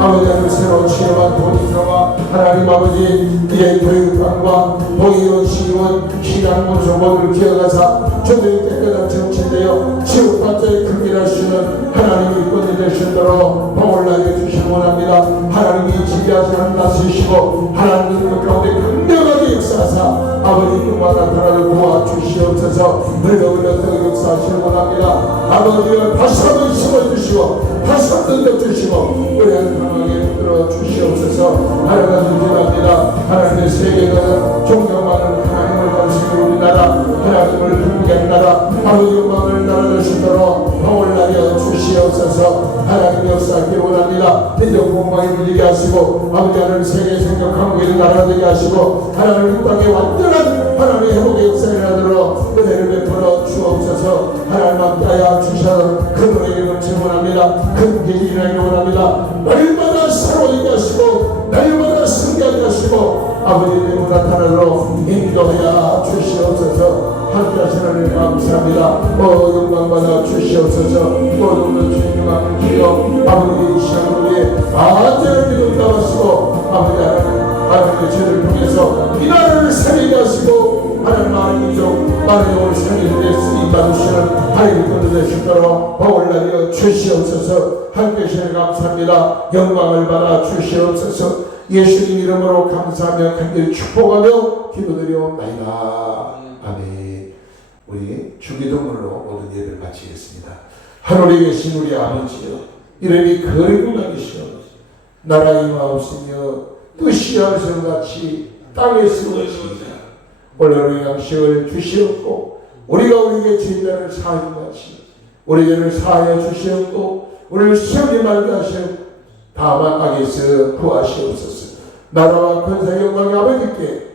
아버지 하나님 새로 취임한 도지사와 하나님 아버지 이의 교육관과 동의원, 시의원, 시장군수 모두를 기억하사 저들이 깨끗한 정치되어 지옥반자의 크기를 하시는 하나님이 이끌어 되시도록 복을 내려주시기 원합니다. 하나님이 지휘하시는 다스리시고 하나님 가운데 강력하게 역사하사 아버지 꿈과 나타나를 도와주시옵소서. 늙어버렸던 역사하시기 원합니다. 아버지를 다시 한번 심어주시고 다시 한번 던져주시고 우리 하나님께 붙들어 주시옵소서. 하나님 기도합니다. 하나님의 세계가 존경하는 하나님을 다스리는 우리나라 하나님을 기쁘게 나라 아버지 영광을 나라되시도록 복을 내려 주시옵소서. 하나님 역사하기 원합니다. 민족 공방에 누리게 하시고 아버지 하나님 세계 생각 한국의 나라 되게 하시고 하나님 이 땅에 완전한 하나님의 회복의 역사를 하도록 은혜를 베풀어 주옵소서. 하나님 앞다야 주셔서 큰 은혜를 원합니다. 큰 계기를 하기 원합니다. 날마다 새로이 하시고 날마다 승리하게 하시고 아버지 이름으로 나타나도록 인도하여 주시옵소서. 함께 하시는 하나님 감사합니다. 영광 받아 주시옵소서. 모든 주님 앞에 주여 아버지 이 시간을 위해 안전을 기도 하시고 아버지 하나님의 죄를 통해서 이 나라를 살리게 하시고 하나님 많은 민족 많은 영혼을 살리는 데 쓰임 받으시는 하나님의 권도 되시도록 복을 내려 주시옵소서. 함께 하시는 감사합니다. 영광을 받아 주시옵소서. 예수님 이름으로 감사하며 간절히 축복하며 기도드리옵나이다. 아멘. 우리 주기도문으로 모든 예배를 마치겠습니다. 하늘에 계신 우리 아버지여 이름이 거룩하시오 나라가 임하옵시며 뜻이 하늘에서 같이 땅에서 이루어지이다. 오늘 양식을 주시옵고 우리가 우리에게 죄인들을 사하였같이 우리 죄를 사하여 주시옵고 우리를 시험에 말게 하시옵고 다만 악에서 구하시옵소서. 나라와 권세 영광의 아버지께